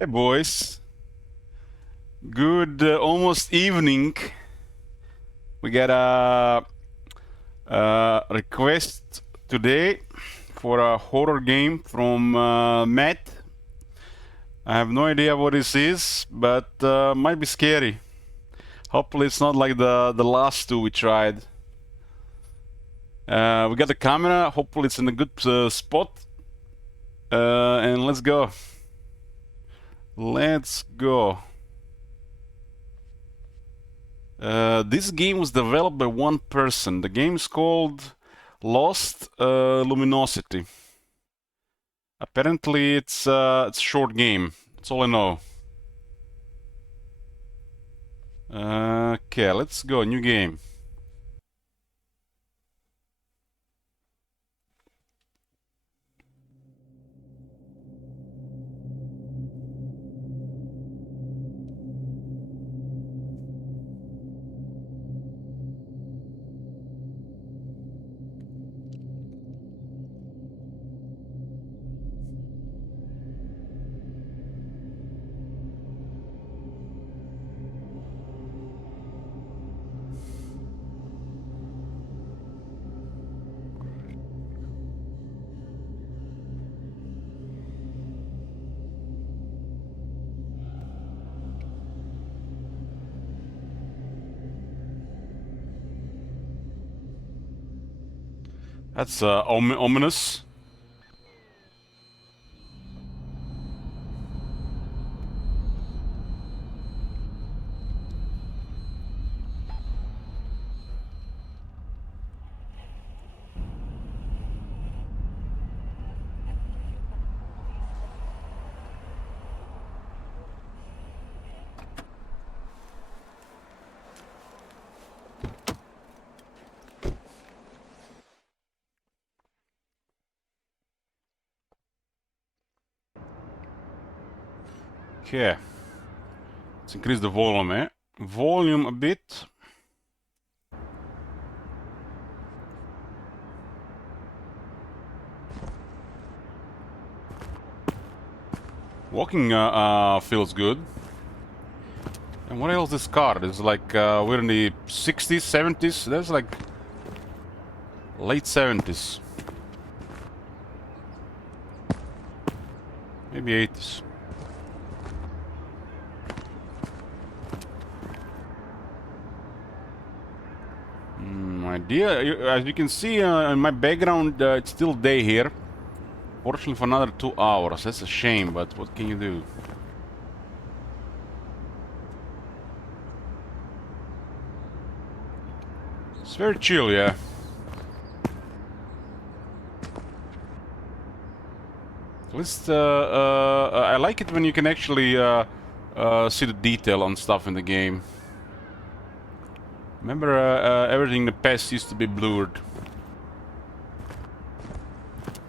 Hey boys, good almost evening. We got a request today for a horror game from Matt. I have no idea what this is, but might be scary. Hopefully it's not like the last two we tried. We got the camera. Hopefully it's in a good spot. And let's go. Let's go. This game was developed by one person. The game is called Lost Luminosity. Apparently, it's a short game. That's all I know. Okay, let's go. New game. That's ominous. Okay. Let's increase the volume, eh? Volume a bit. Walking feels good. And what else is this car? It's like we're in the 60s, 70s. That's like late 70s. Maybe 80s. Idea. As you can see in my background, it's still day here. Fortunately for another 2 hours. That's a shame, but what can you do? It's very chill, yeah. At least I like it when you can actually see the detail on stuff in the game. Remember, everything in the past used to be blurred.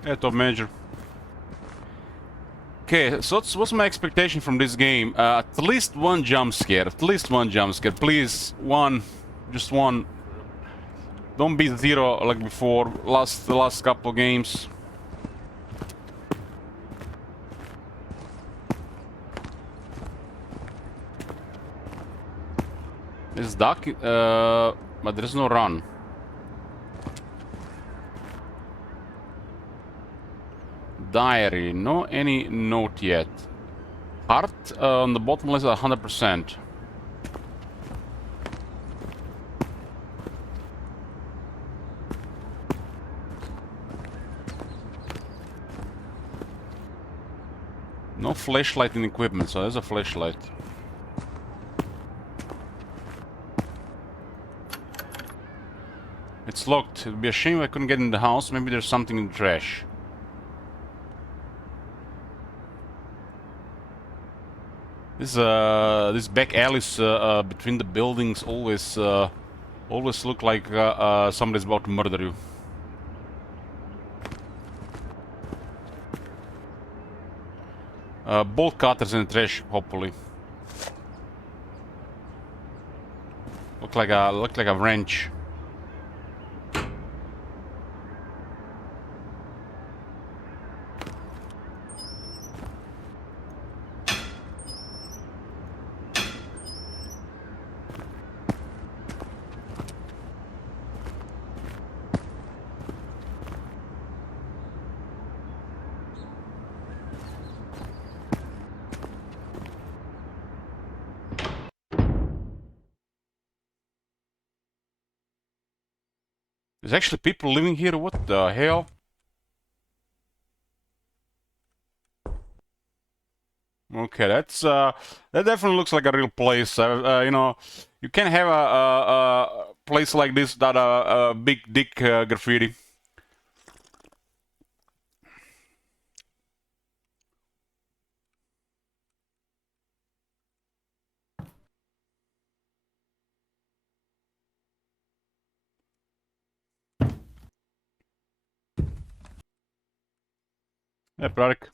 Yeah, top manager. Okay, so what's my expectation from this game? At least one jump scare. At least one jump scare. Please, one. Just one. Don't be zero like before. The last couple games. It's dark, but there's no run. Diary, no any note yet. Heart on the bottom list 100%. No flashlight in equipment, so there's a flashlight. It's locked. It'd be a shame if I couldn't get in the house. Maybe there's something in the trash. This back alleys between the buildings always look like somebody's about to murder you. Bolt cutters in the trash, hopefully. Look like a wrench. There's actually people living here. What the hell? Okay, that definitely looks like a real place. You know, you can have a place like this that a big dick graffiti. Yeah, product.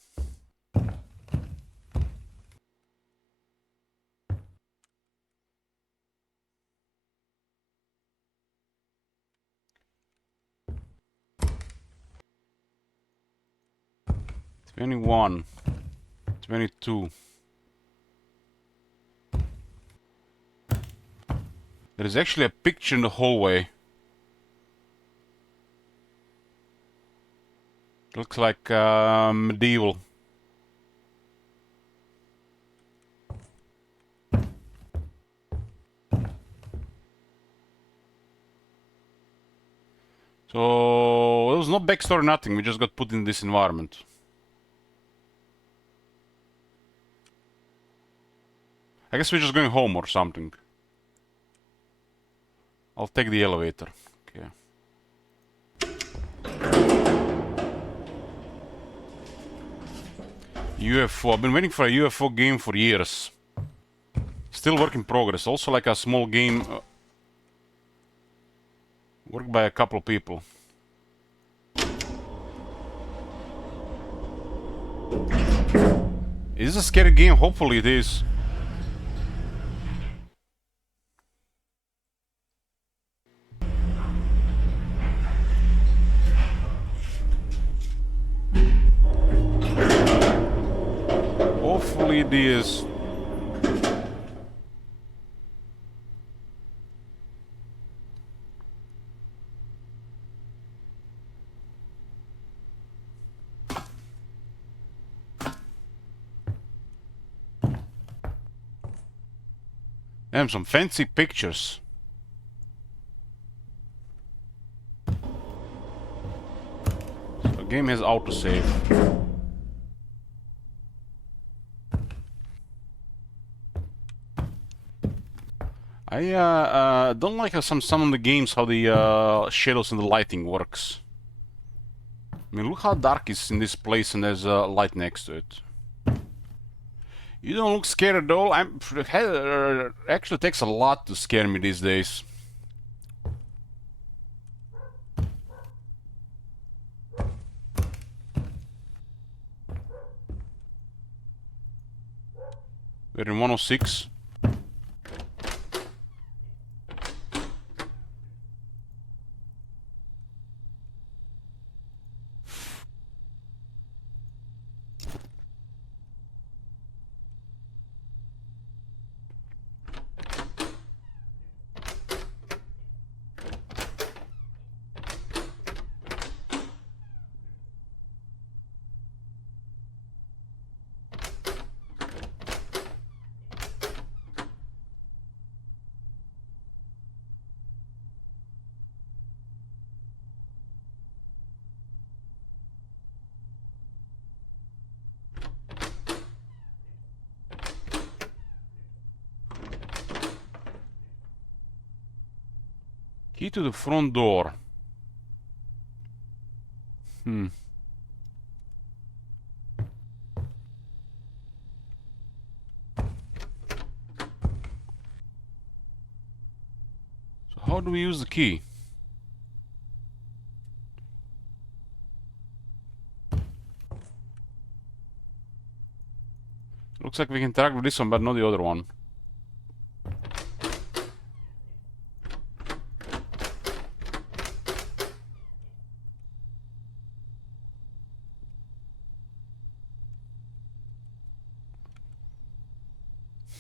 $21, $22. There is actually a picture in the hallway. Looks like medieval. So there was no backstory, nothing. We just got put in this environment. I guess we're just going home or something. I'll take the elevator. Okay. UFO. I've been waiting for a UFO game for years. Still work in progress. Also like a small game worked by a couple of people. Is this a scary game? Hopefully it is. Hopefully it is. Damn, some fancy pictures. So the game has autosave. I don't like how some of the games how the shadows and the lighting works. I mean, look how dark it's in this place and there's a light next to it. You don't look scared at all. Actually takes a lot to scare me these days. We're in 106. Key to the front door. So how do we use the key? Looks like we can interact with this one, but not the other one.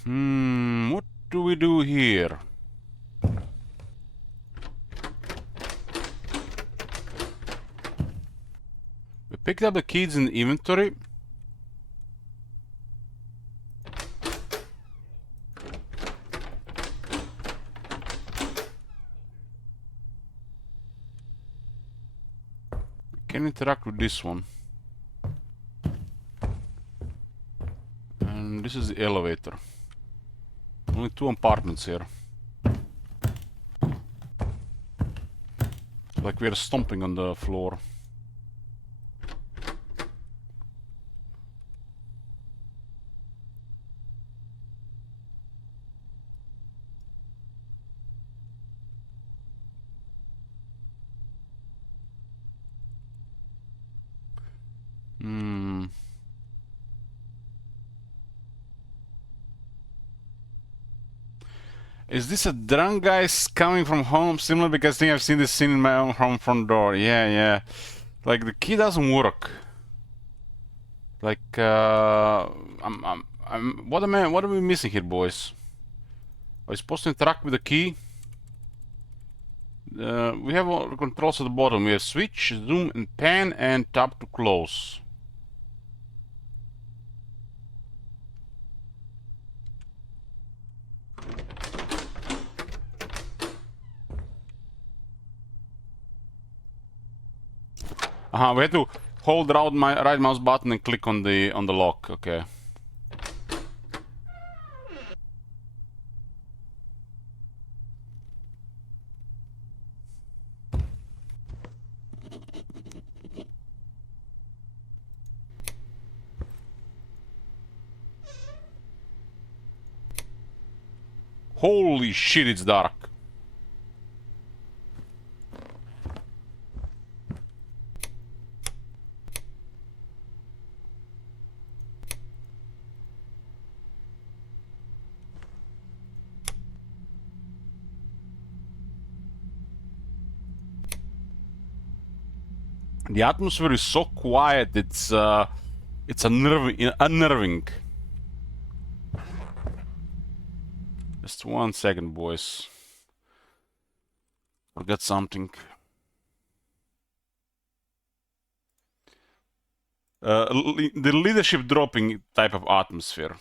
What do we do here? We picked up the keys in the inventory. interact with this one. And this is the elevator. Only 2 apartments here. Like we're stomping on the floor. Hmm. Is this a drunk guy coming from home? Similar, because I think I've seen this scene in my own home front door. Yeah, yeah. Like the key doesn't work. Like, what are we missing here, boys? Are we supposed to interact with the key? We have all the controls at the bottom. We have switch, zoom, and pan, and tap to close. We have to hold right mouse button and click on the lock. Okay. Holy shit, it's dark. The atmosphere is so quiet, it's unnerving. Just 1 second, boys. Forgot something. The leadership dropping type of atmosphere.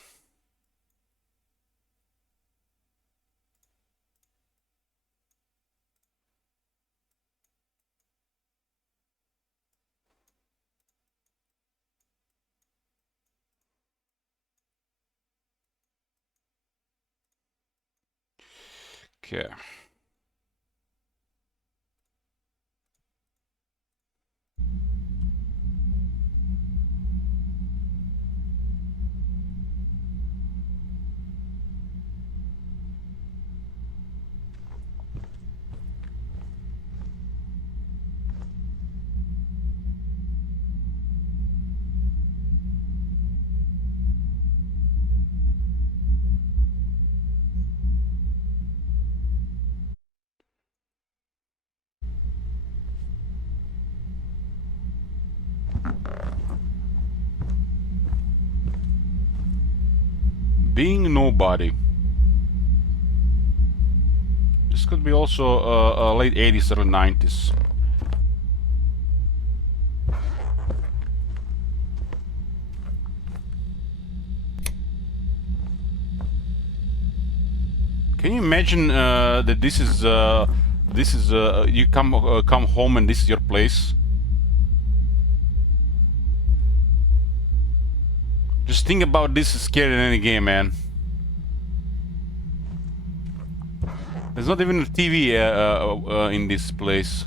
Okay. Being nobody. This could be also late 80s, early 90s. Can you imagine that this is you come home and this is your place? Just think about this, is scary in any game, man. There's not even a TV in this place.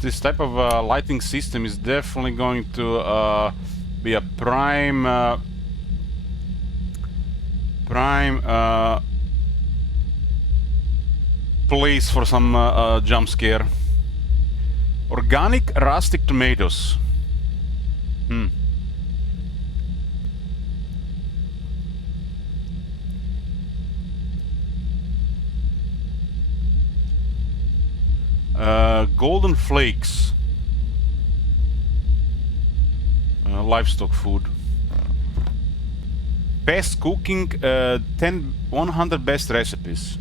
This type of lighting system is definitely going to be a prime place for some jump scare. Organic rustic tomatoes. Golden flakes. Livestock food. Best cooking, 100 best recipes.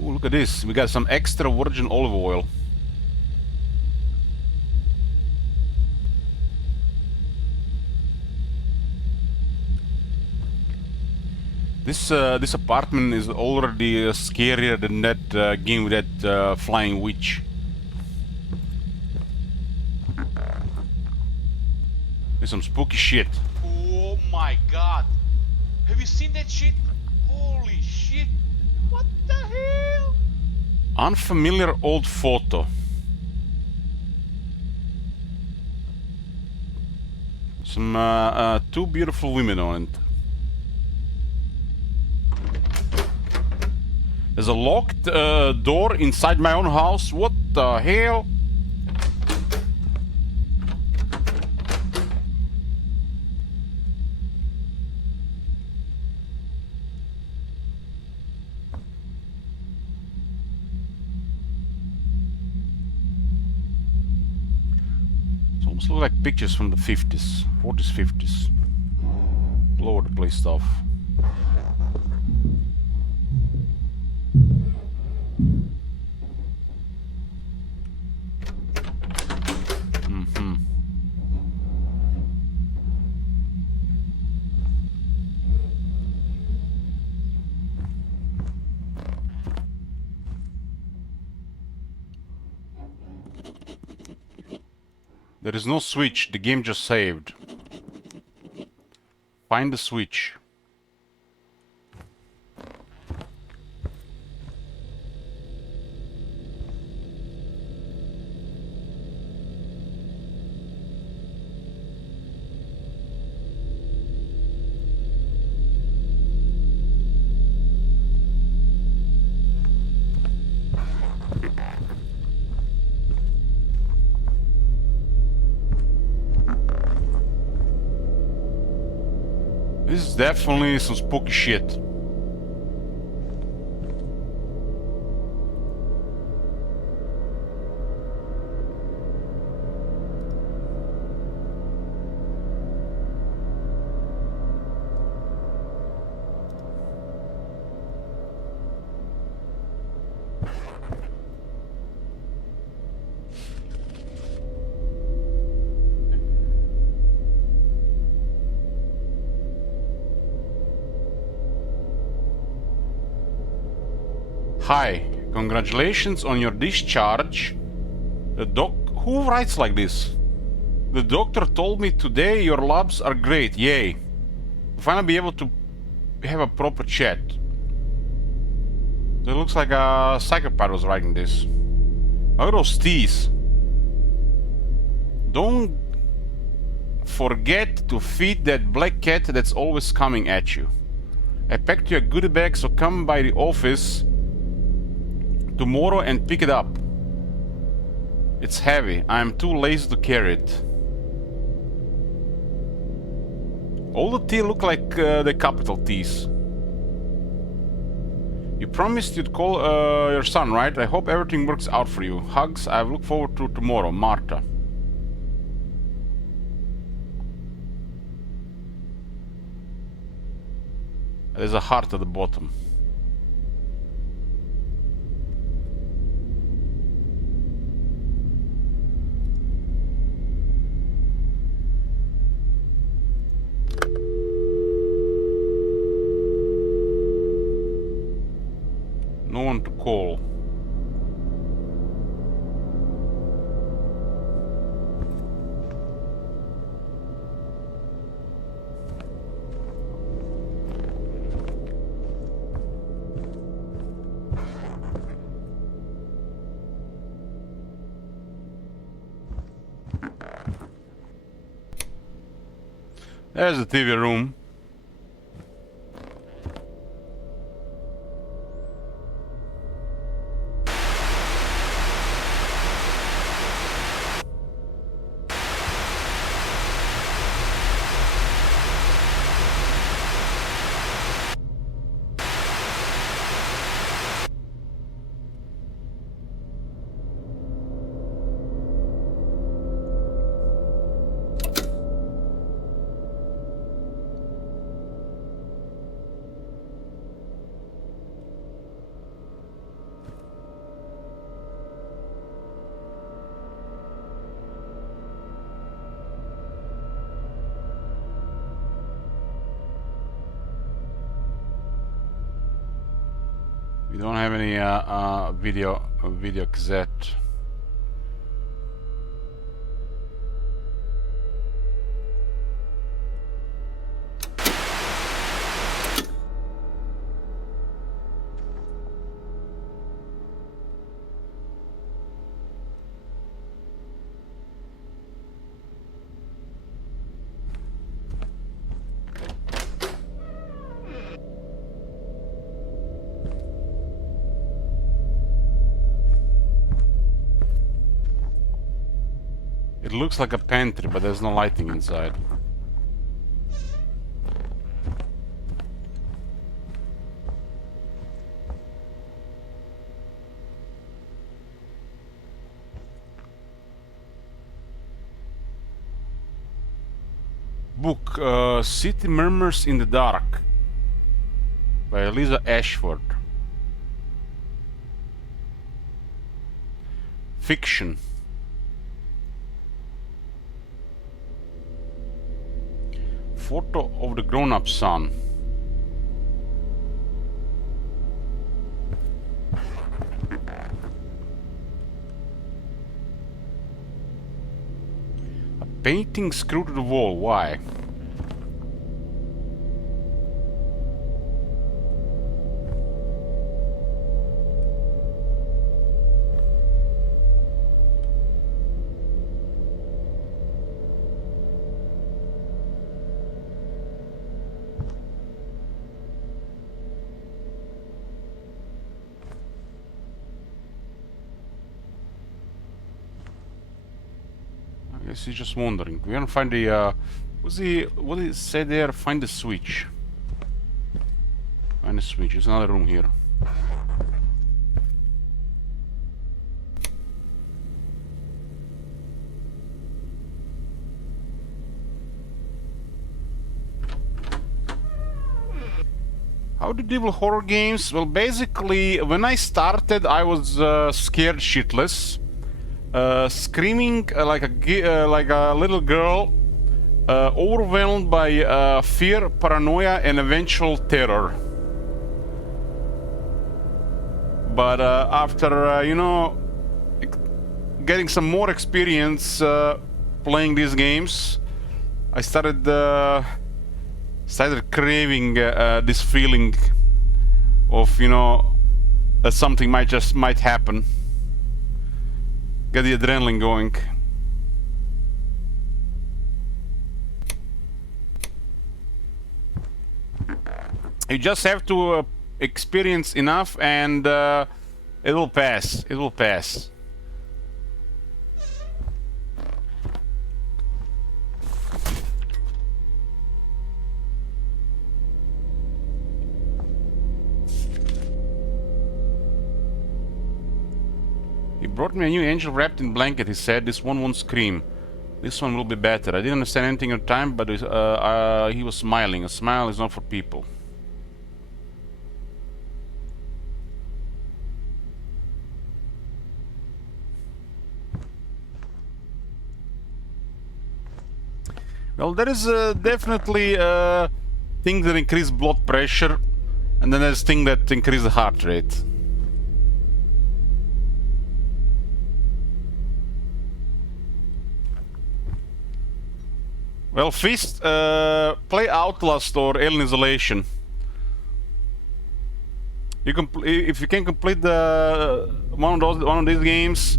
Ooh, look at this. We got some extra virgin olive oil. This apartment is already scarier than that game with that flying witch. There's some spooky shit. Oh my god! Have you seen that shit? Holy shit! What the hell? Unfamiliar old photo. Some two beautiful women on it. There's a locked door inside my own house. What the hell? It almost look like pictures from the 50s, 40s, 50s. All over the place stuff. There is no switch, the game just saved. Find the switch. This is definitely some spooky shit. Hi, congratulations on your discharge. Who writes like this? The doctor told me today your labs are great, yay. We'll finally be able to have a proper chat. It looks like a psychopath was writing this. Look at those teeth. Don't forget to feed that black cat that's always coming at you. I packed you a goodie bag, so come by the office tomorrow and pick it up. It's heavy. I'm too lazy to carry it. All the teeth look like the capital T's. You promised you'd call your son, right? I hope everything works out for you. Hugs. I look forward to tomorrow. Marta. There's a heart at the bottom. No one to call. There's the TV room. We don't have any video cassette. It looks like a pantry, but there's no lighting inside. Book, City Murmurs in the Dark by Eliza Ashford. Fiction. Photo of the grown-up son. A painting screwed to the wall. Why? I guess he's just wandering. We're gonna find the what did it say there? Find the switch. Find the switch. There's another room here. How do devil horror games? Well, basically, when I started, I was scared shitless. Screaming like a little girl, overwhelmed by fear, paranoia, and eventual terror. But after you know, getting some more experience playing these games, I started craving this feeling of, you know, that something might happen. Get the adrenaline going. You just have to experience enough, and it will pass. It will pass. He brought me a new angel wrapped in blanket. He said, "This one won't scream. This one will be better." I didn't understand anything at the time, but he was smiling. A smile is not for people. Well, there is definitely things that increase blood pressure, and then there's things that increase the heart rate. Well, Fist, play Outlast or Alien Isolation. You can, if you can complete one of these games.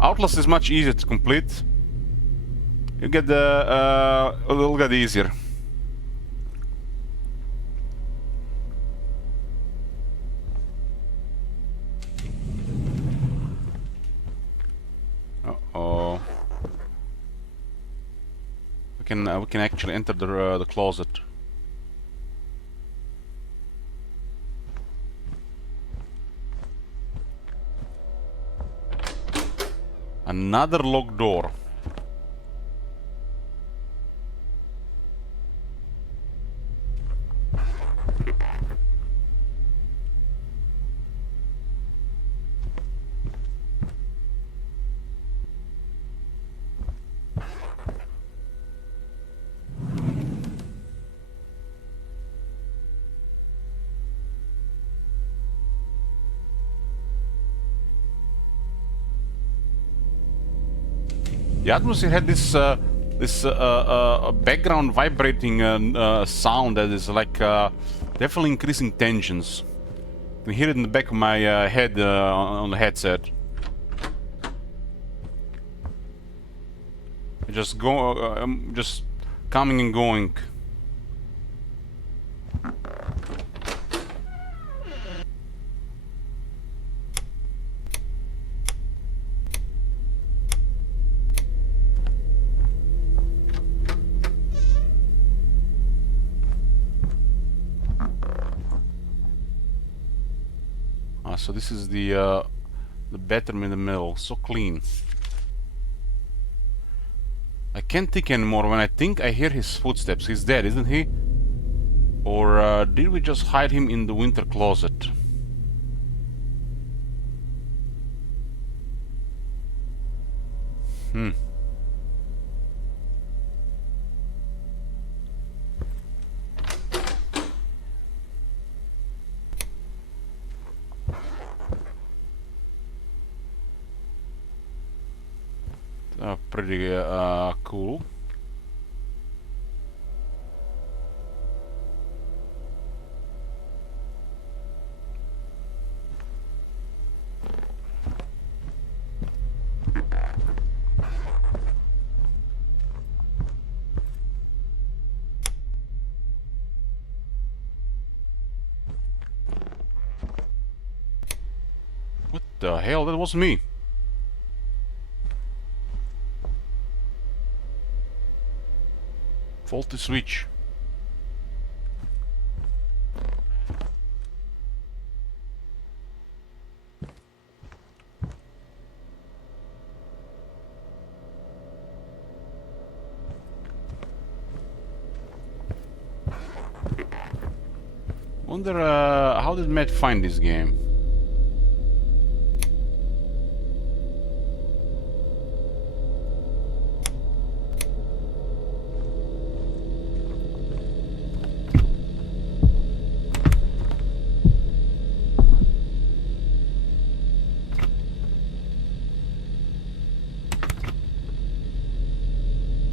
Outlast is much easier to complete. You get a little bit easier. Uh-oh. We can actually enter the closet. Another locked door. The atmosphere had this background vibrating sound that is like definitely increasing tensions. I can hear it in the back of my head on the headset. Just just coming and going. So this is the bathroom in the middle, so clean. I can't think anymore. When I think, I hear his footsteps. He's dead, isn't he? Or did we just hide him in the winter closet? Pretty cool. What the hell? That was me. Faulty switch. Wonder how did Matt find this game?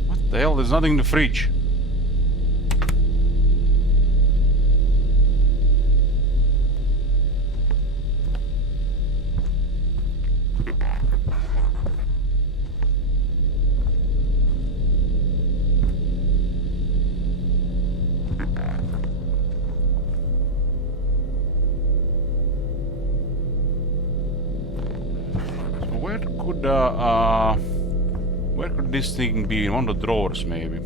What the hell? There's nothing in the fridge. Where could this thing be? In one of the drawers, maybe.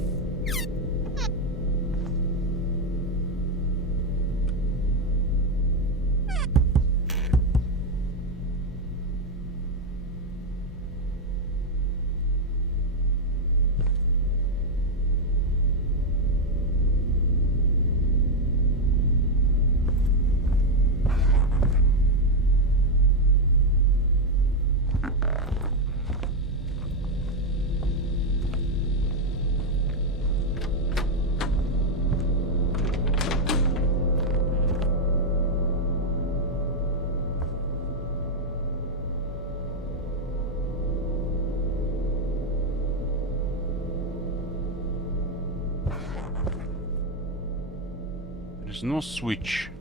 There's no switch.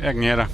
Jak nie da.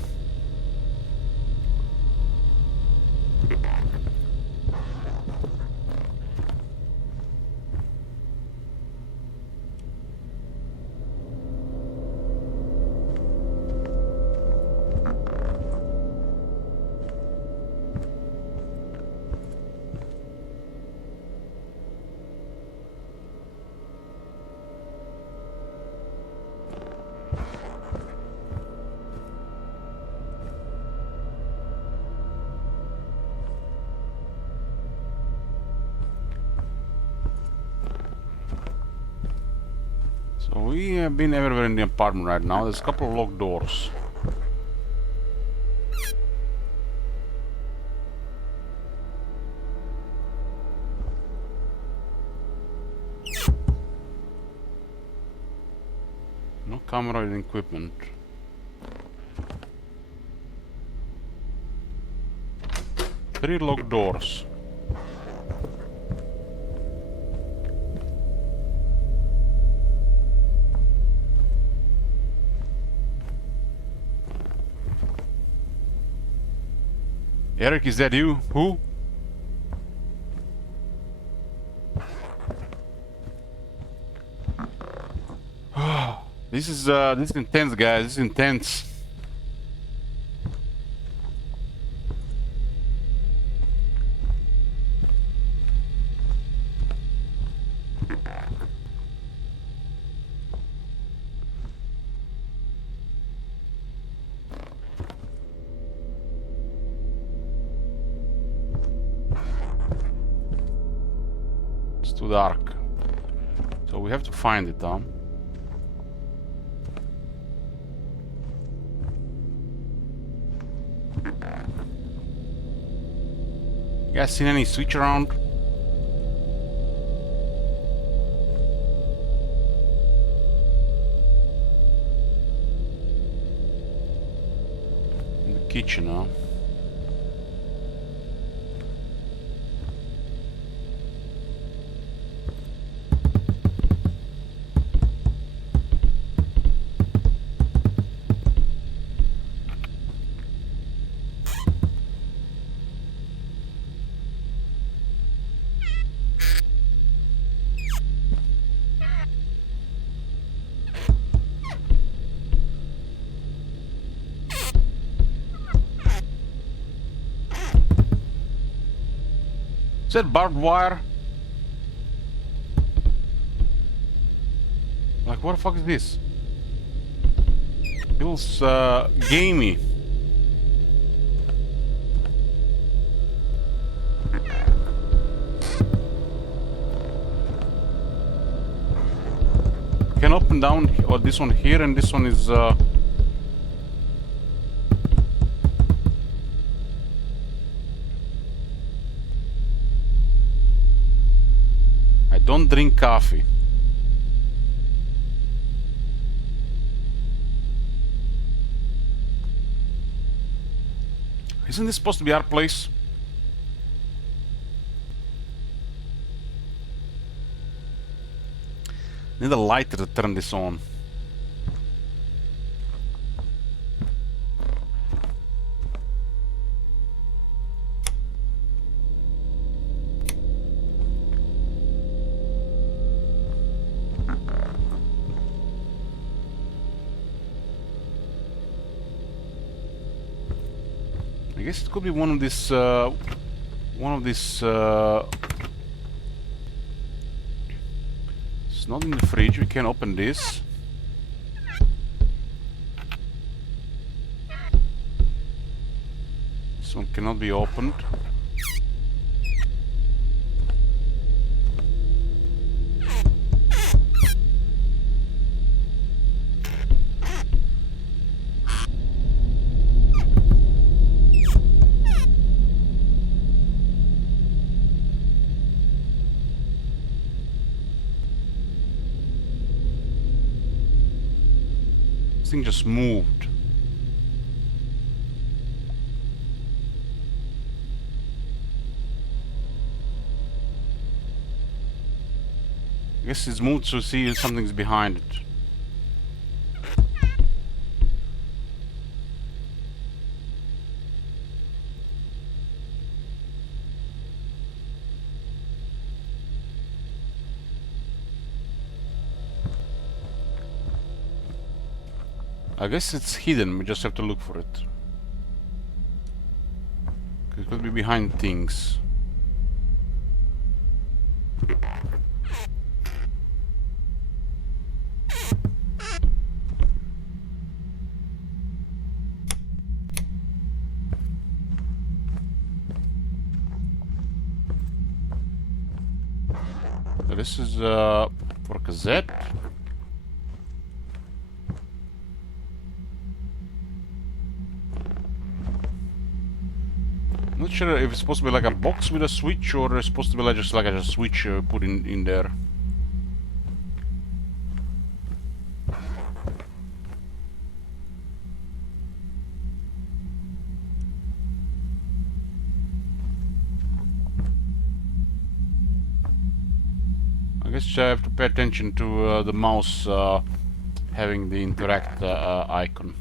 So we have been everywhere in the apartment right now. There's a couple of locked doors. camera and equipment. Three locked doors. Eric, is that you? Who? This is intense, guys. This is intense. It's too dark. So we have to find it, huh? You guys seen any switch around? In the kitchen, huh? Is that barbed wire? Like, what the fuck is this? Feels gamey. Can up and down, or this one here, and this one is I don't drink coffee. Isn't this supposed to be our place? Need a lighter to turn this on. I guess it could be one of these it's not in the fridge. We can open this. This one cannot be opened. This thing just moved. I guess it's moved to see if something's behind it. I guess it's hidden, we just have to look for it. It could be behind things. So this is for a cassette. Not sure if it's supposed to be like a box with a switch, or it's supposed to be like just like a switch put in there. guess I have to pay attention to the mouse having the interact icon.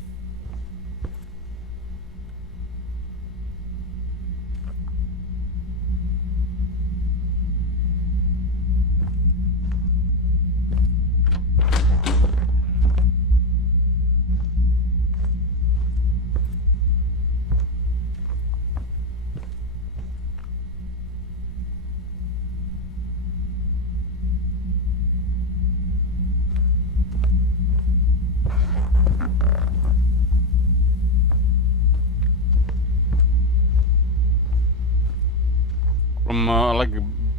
From like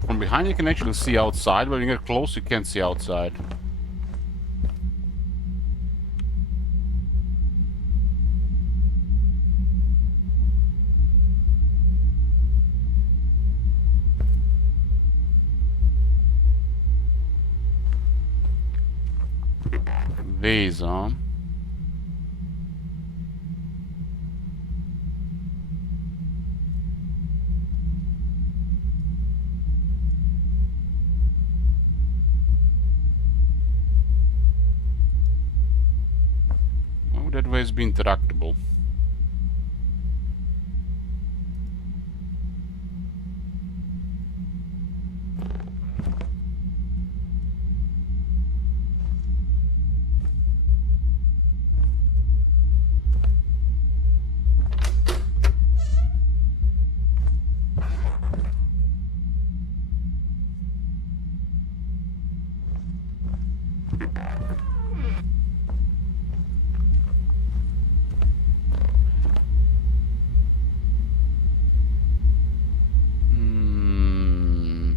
from behind you can actually see outside, but when you get close you can't see outside. These, huh? Oh, that way is be interactable. Hmm.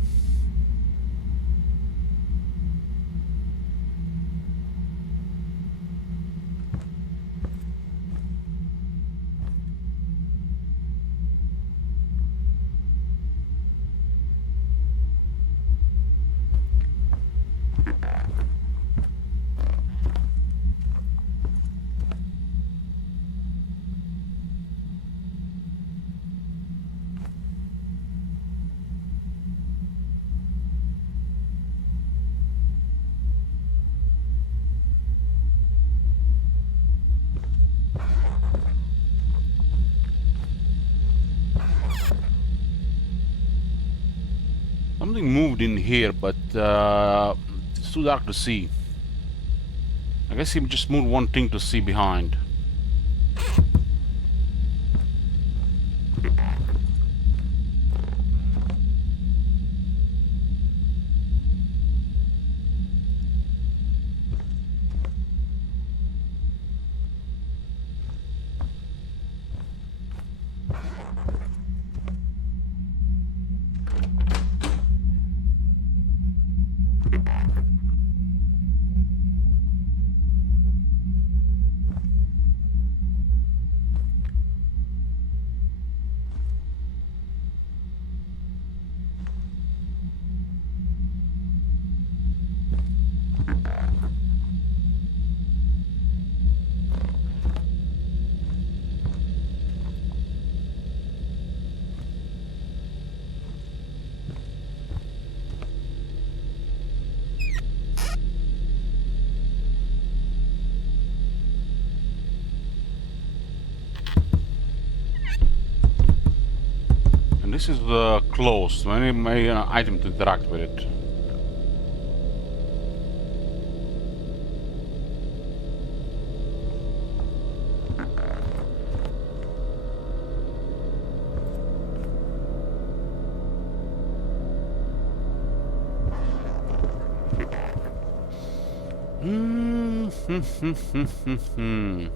Something moved in here, but it's too dark to see. I guess he just moved one thing to see behind. And this is closed. I need my item to interact with it. Hmm.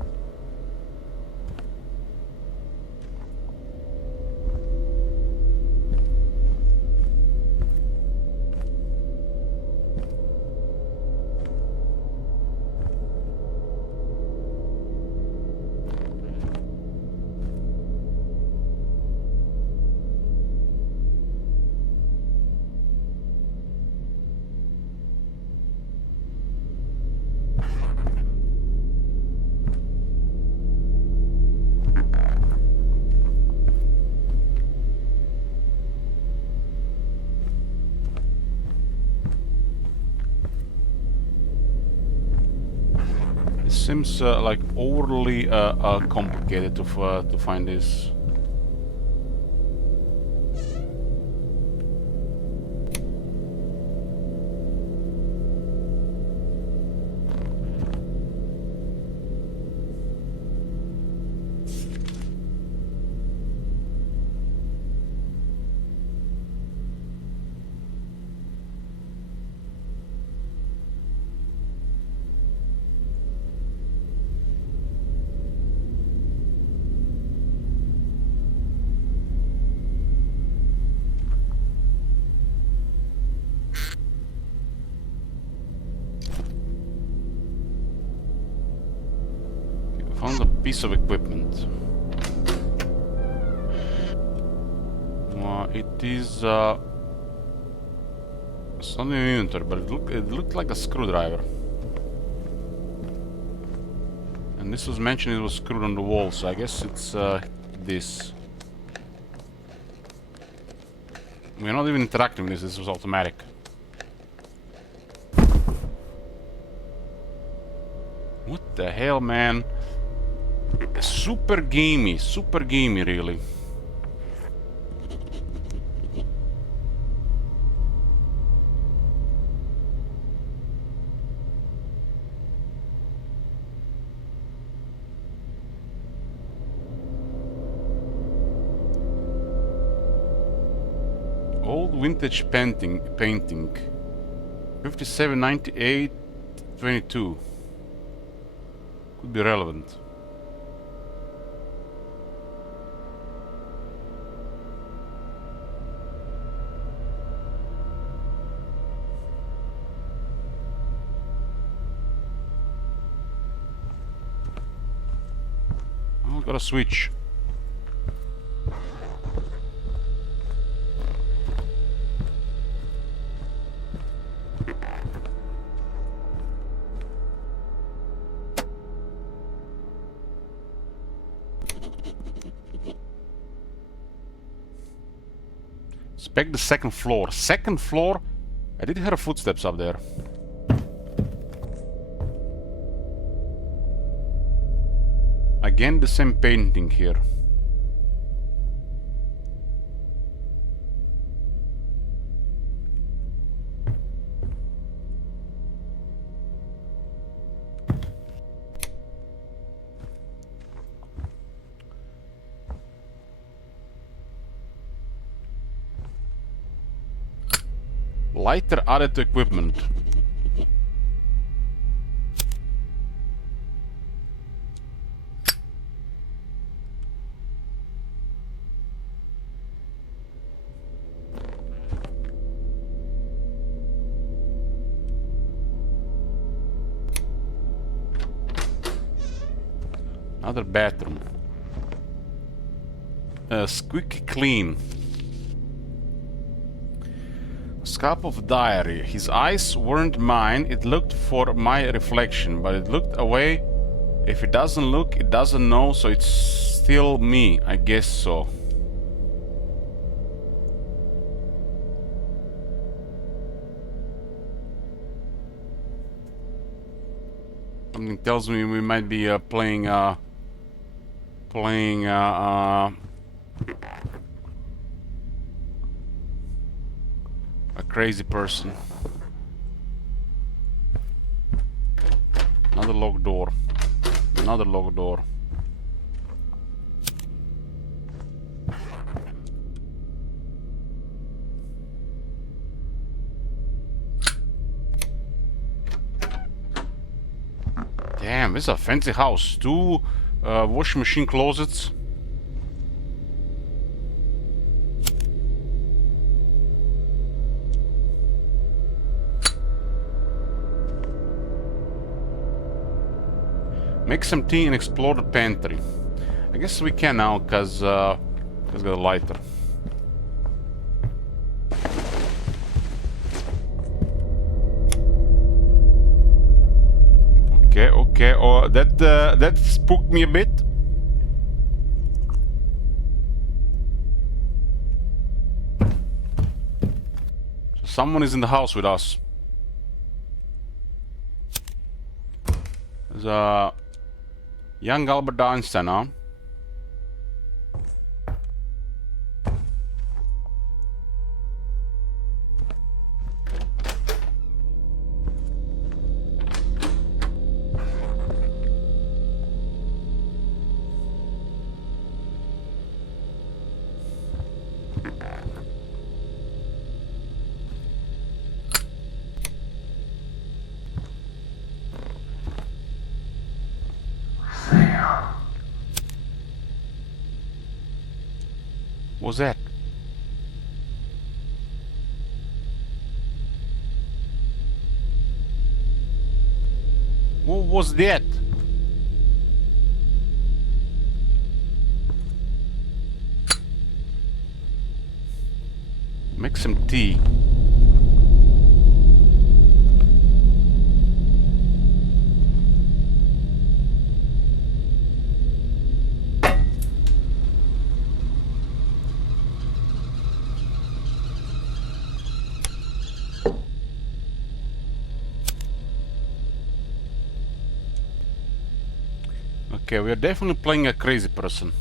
seems like overly complicated to find this. Found a piece of equipment. It is something in inventory, but it looked like a screwdriver. And this was mentioned it was screwed on the wall, so I guess it's this. We're not even interacting with this was automatic. What the hell, man? Super gamey, really. Old vintage painting. 57, 98, 22. Could be relevant. Oh, got a switch. Inspect the second floor. Second floor? I did hear footsteps up there. Again, the same painting here. Lighter added to equipment. Another bathroom. Squeaky clean. Scrap of diary. His eyes weren't mine. It looked for my reflection, but it looked away. If it doesn't look, it doesn't know, so it's still me. I guess so. Something tells me we might be playing a crazy person. Another locked door. Another locked door. Damn, this is a fancy house. Two washing machine closets. Make some tea and explore the pantry. I guess we can now, cause got a lighter. Okay. Oh, that spooked me a bit. So someone is in the house with us. There's a young Albert Einstein, huh? What's that? What was that? Make some tea. Okay, we are definitely playing a crazy person.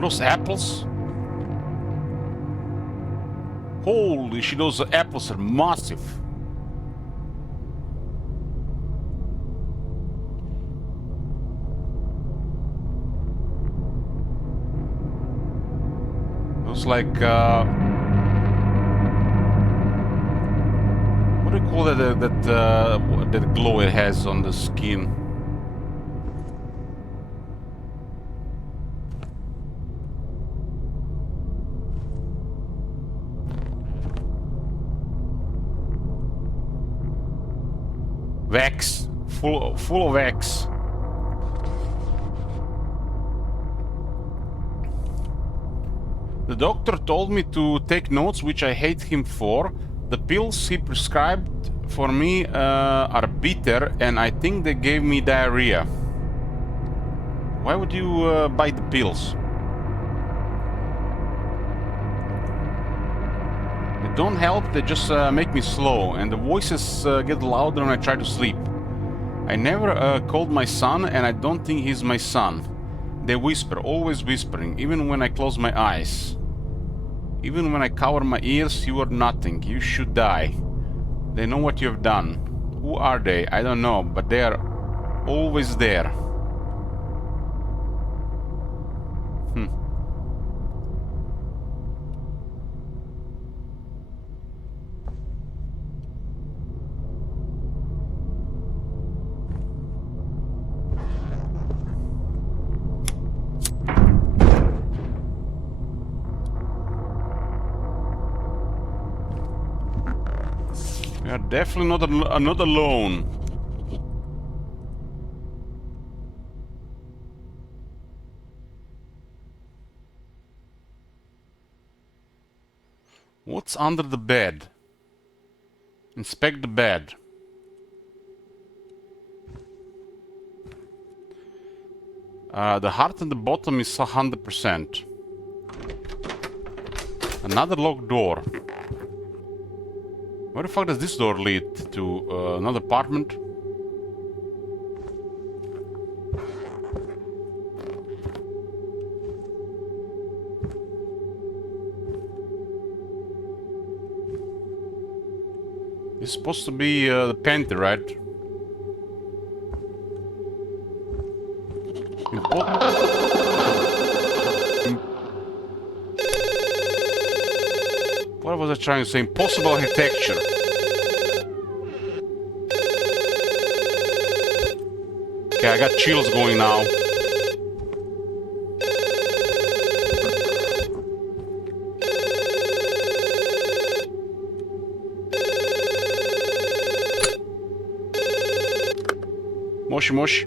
Those apples? Holy shit, those apples are massive. Those like, what do you call that glow it has on the skin? Wax. Full of wax. The doctor told me to take notes, which I hate him for. The pills he prescribed for me are bitter, and I think they gave me diarrhea. Why would you buy the pills? They don't help, they just make me slow, and the voices get louder when I try to sleep. I never called my son, and I don't think he's my son. They whisper, always whispering, even when I close my eyes. Even when I cover my ears, you are nothing. You should die. They know what you have done. Who are they? I don't know, but they are always there. We are definitely not alone. What's under the bed? Inspect the bed. The heart at the bottom is 100%. Another locked door. Where the fuck does this door lead to? Another apartment? It's supposed to be the pantry, right? What was I trying to say? Impossible architecture. Okay, I got chills going now. Moshi moshi.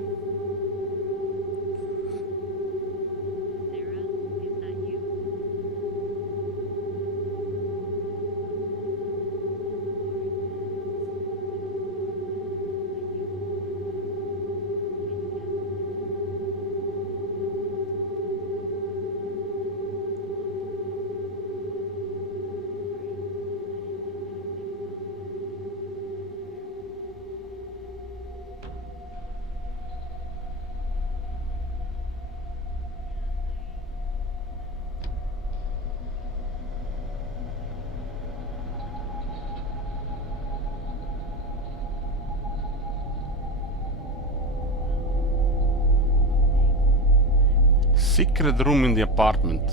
Secret room in the apartment.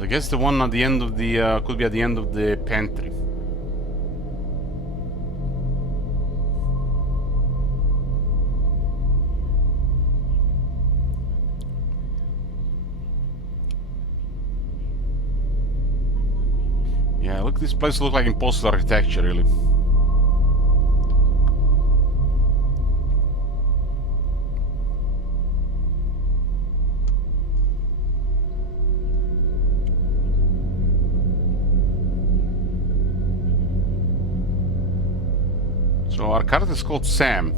I guess the one at the end of the could be at the end of the pantry. Yeah, look, this place looks like impossible architecture, really. So our character is called Sam.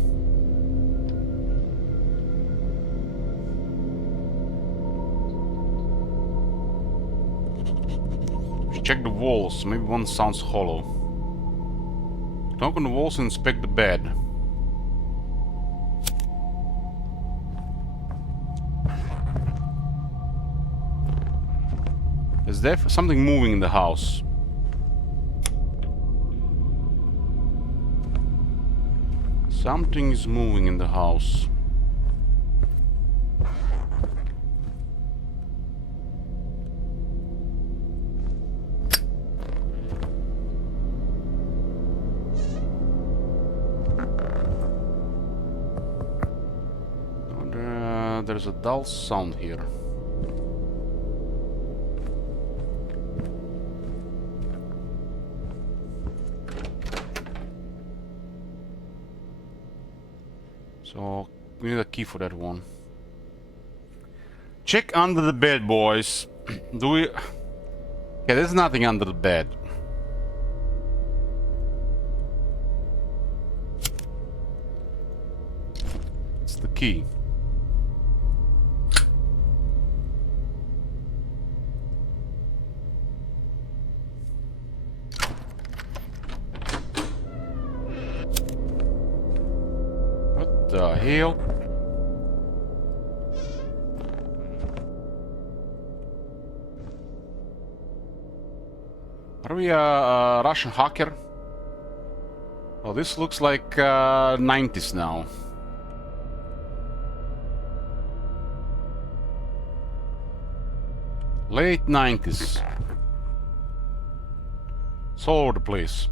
Check the walls. Maybe one sounds hollow. Knock on the walls and inspect the bed. Is there something moving in the house? Something is moving in the house. There's a dull sound here. So we need a key for that one. Check under the bed, boys. Do we... Okay, there's nothing under the bed. It's the key. What the hell? Are we a Russian hacker? Oh, this looks like 90s now. Late 90s. It's all over the place.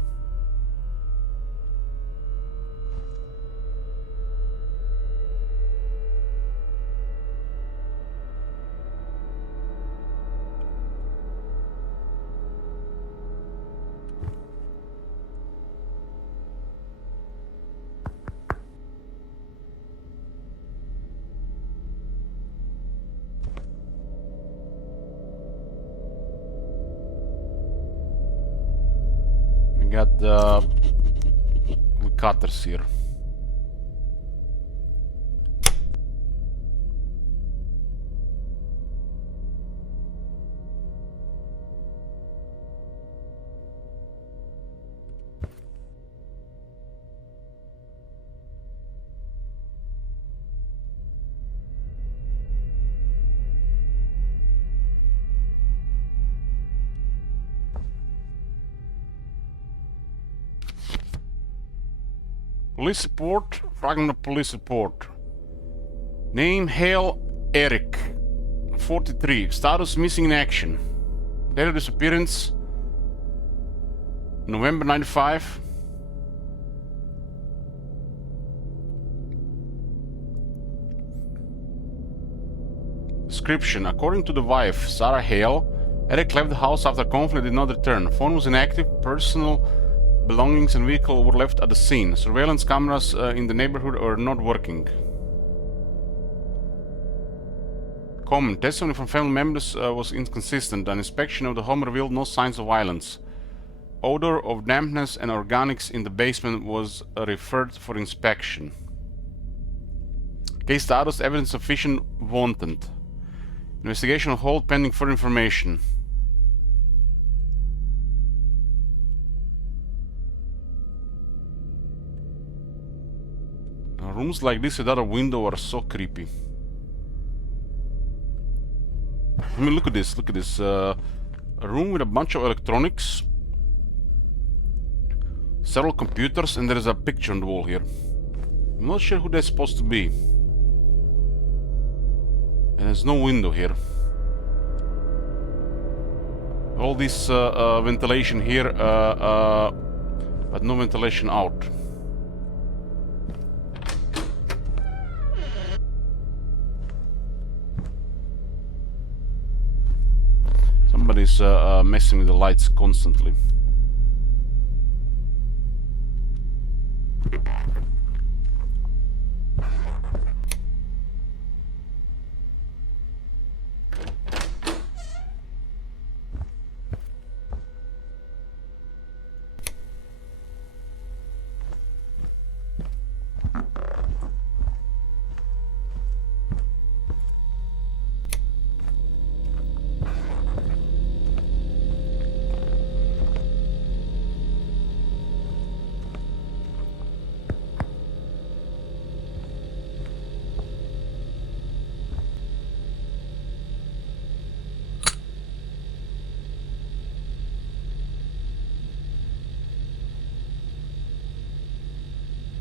We got the cutters here. Police report. Fragment of police report. Name Hale Eric. 43. Status missing in action. Date of disappearance November 95. Description. According to the wife, Sarah Hale, Eric left the house after conflict did not return. Phone was inactive. Personal belongings and vehicle were left at the scene. Surveillance cameras in the neighborhood are not working. Comment. Testimony from family members was inconsistent. An inspection of the home revealed no signs of violence. Odor of dampness and organics in the basement was referred for inspection. Case status, evidence sufficient, wanted. Investigation on hold pending further information. Rooms like this without a window are so creepy. I mean, look at this, look at this. A room with a bunch of electronics, several computers, and there is a picture on the wall here. I'm not sure who that's supposed to be. And there's no window here. All this ventilation here, but no ventilation out. Somebody's messing with the lights constantly.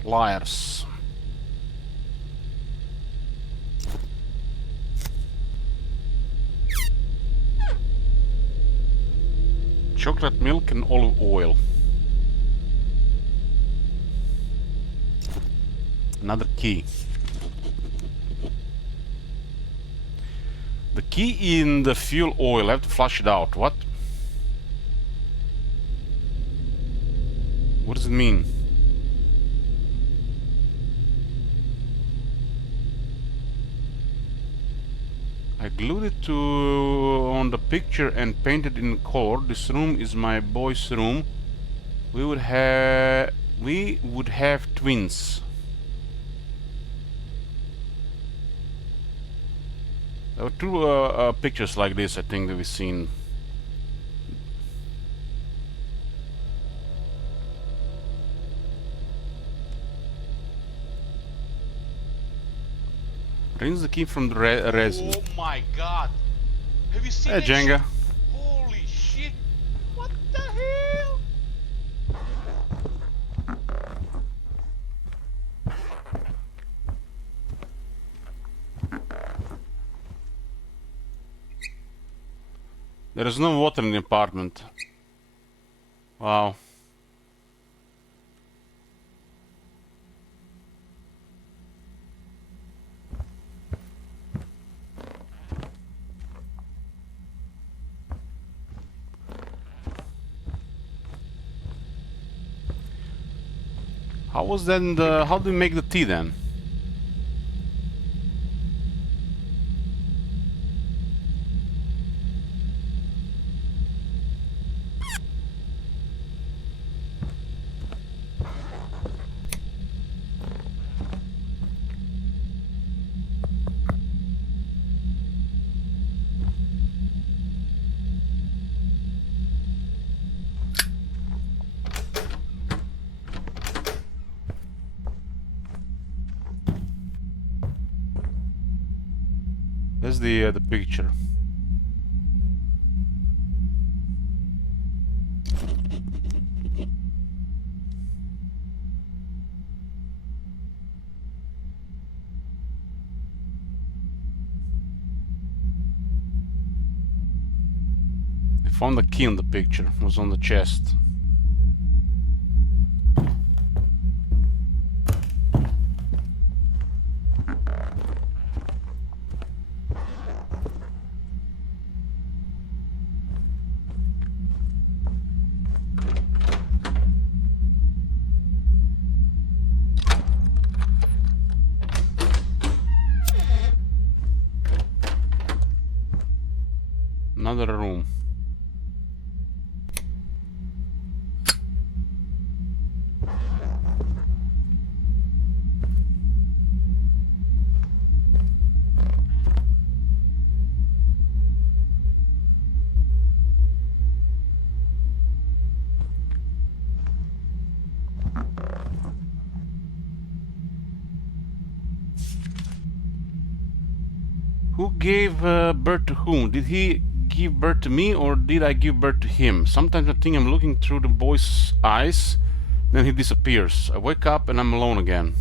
Liars. Chocolate milk and olive oil. Another key. The key in the fuel oil. I have to flush it out. What? What does it mean? I glued it on the picture and painted in color. This room is my boy's room. We would have twins. There were two pictures like this, I think, that we've seen. Brings the key from the resin. Oh my god! Have you seen Hey, that Jenga. shit? Holy shit! What the hell? There is no water in the apartment. Wow. How was then the... how do we make the tea then? There's the picture. Found the key in the picture. It was on the chest. Another room. Who gave birth to whom? Did he give birth to me or did I give birth to him? Sometimes I think I'm looking through the boy's eyes, then he disappears. I wake up and I'm alone again.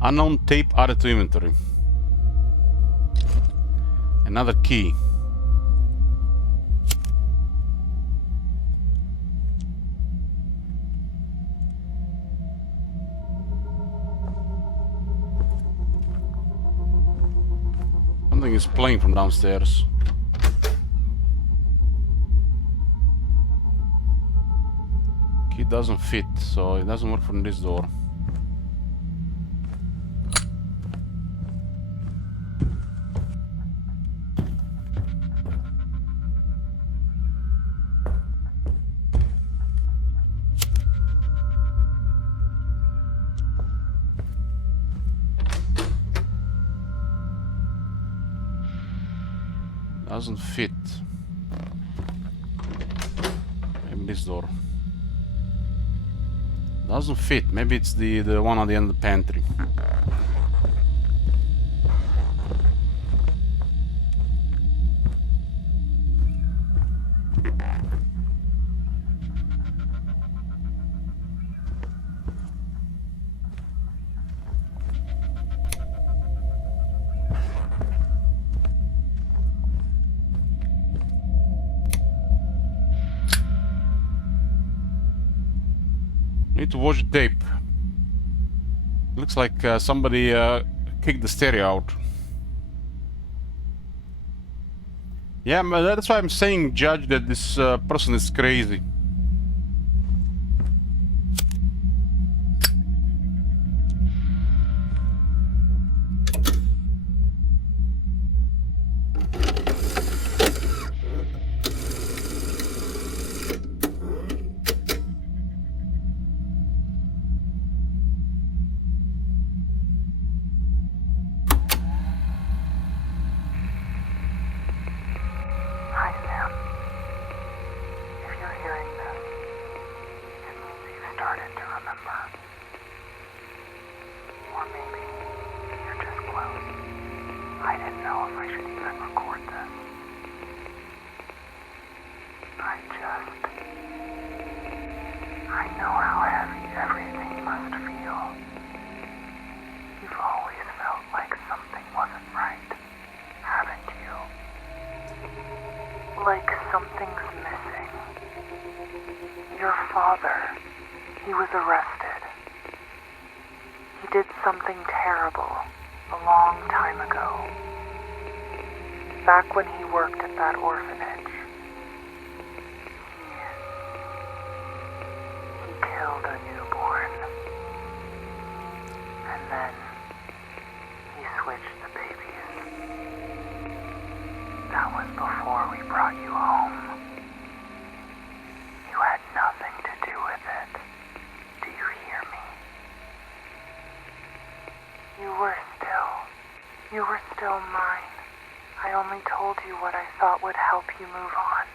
Unknown tape added to inventory. Another key. Something is playing from downstairs. Key doesn't fit, so it doesn't work from this door. Doesn't fit. Maybe this door. Doesn't fit. Maybe it's the one at the end of the pantry. Need to watch the tape. Looks like somebody kicked the stereo out. Yeah, but that's why I'm saying, Judge, that this person is crazy. Hi, Sam. If you're hearing this, it means you've started to remember. Or maybe you're just close. I didn't know if I should even record this. I know how heavy everything must feel. You've always felt like something wasn't right, haven't you? Like something's missing. Your father, he was arrested. He did something terrible a long time ago. Back when he worked at that orphanage. He killed a newborn. And then he switched the babies. That was before we brought you home. You had nothing to do with it. Do you hear me? You were still mine. I only told you what I thought would help you move on,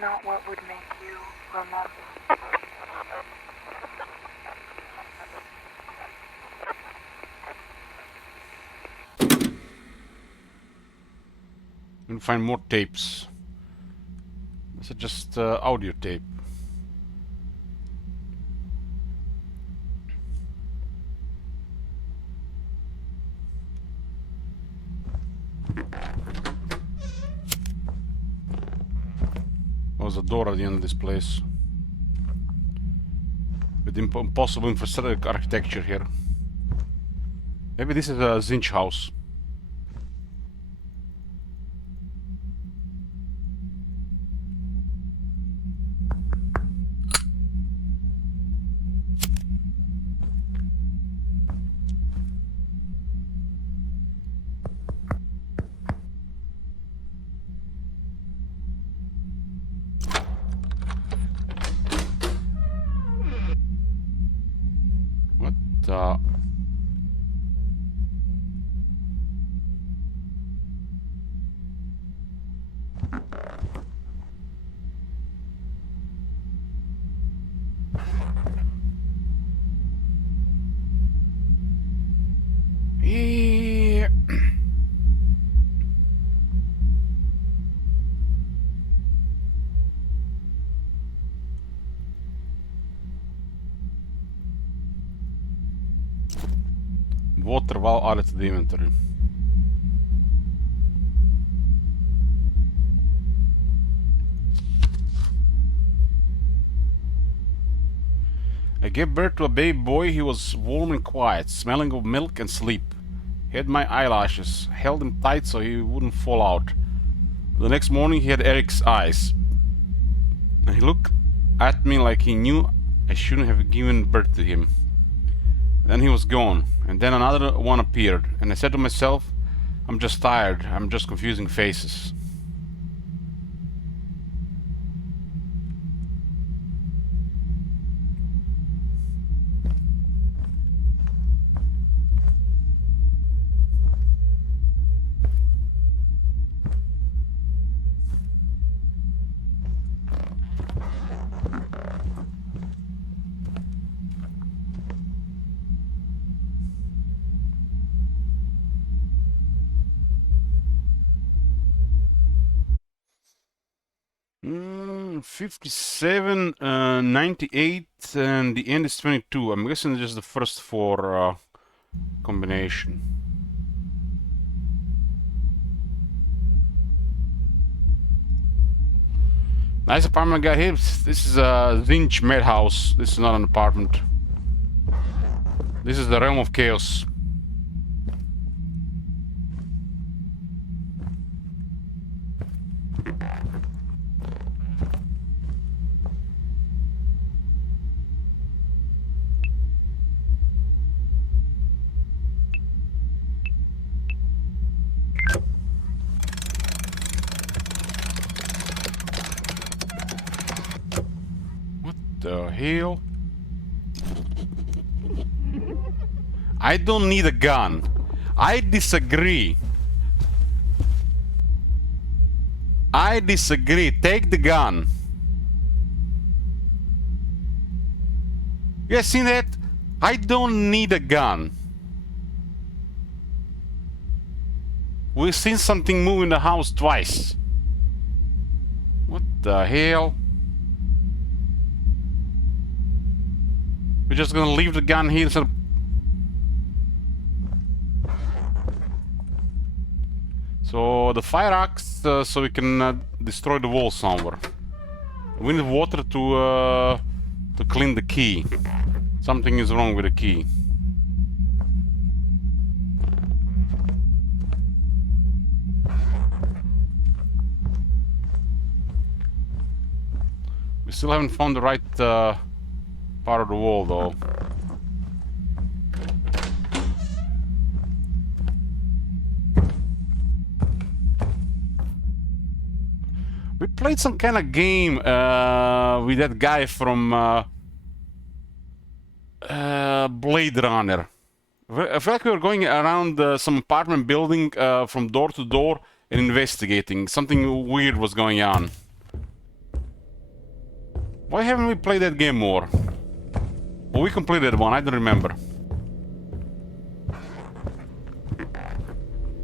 not what would make you remember. I'm gonna find more tapes. This is just audio tape. door at the end of this place. With impossible infrastructure architecture here. Maybe this is a Zinch house. What the... Yeah. Water well added to the inventory. I gave birth to a baby boy. He was warm and quiet, smelling of milk and sleep. He had my eyelashes, held him tight so he wouldn't fall out. The next morning he had Eric's eyes. And he looked at me like he knew I shouldn't have given birth to him. Then he was gone, and then another one appeared, and I said to myself, I'm just tired, I'm just confusing faces. Mm, 57, 98, and the end is 22. I'm guessing just the first four combination. Nice apartment got here. This is a Zinch madhouse. This is not an apartment. This is the realm of chaos. The hell? I don't need a gun. I disagree. I disagree. Take the gun. You guys seen that? I don't need a gun. We've seen something move in the house twice. What the hell? We're just gonna leave the gun here so... So the fire axe, so we can destroy the wall somewhere. We need water to clean the key. Something is wrong with the key. We still haven't found the right part of the wall, though. We played some kind of game with that guy from Blade Runner. I feel like we were going around some apartment building from door to door and investigating. Something weird was going on. Why haven't we played that game more? Well, we completed one, I don't remember.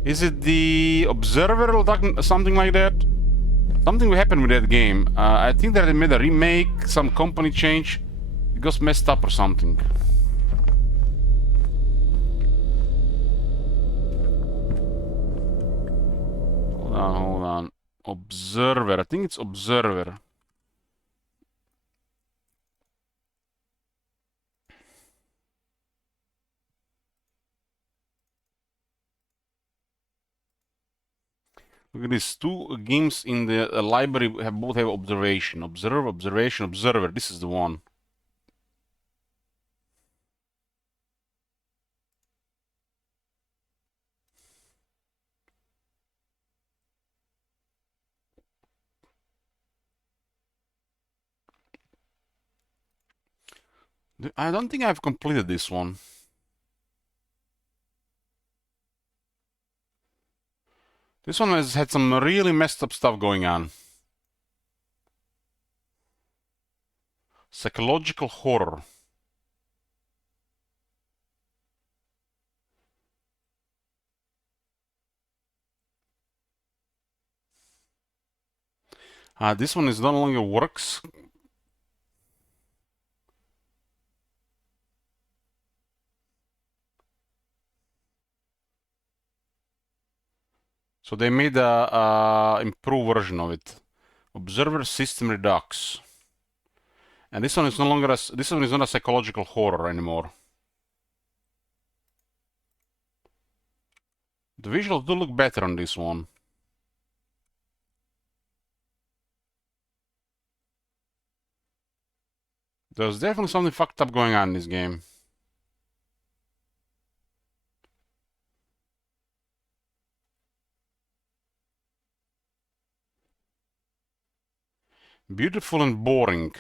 Is it the Observer or something like that? Something happened with that game. I think that they made a remake, some company change. It got messed up or something. Hold on, hold on. Observer, I think it's Observer. Look at these two games in the library have both have observation. Observe, observation, observer. This is the one. I don't think I've completed this one. This one has had some really messed up stuff going on. Psychological horror. This one is no longer works. So they made a improved version of it. Observer System Redux. And this one is no longer this one is not a psychological horror anymore. The visuals do look better on this one. There's definitely something fucked up going on in this game. Beautiful and boring.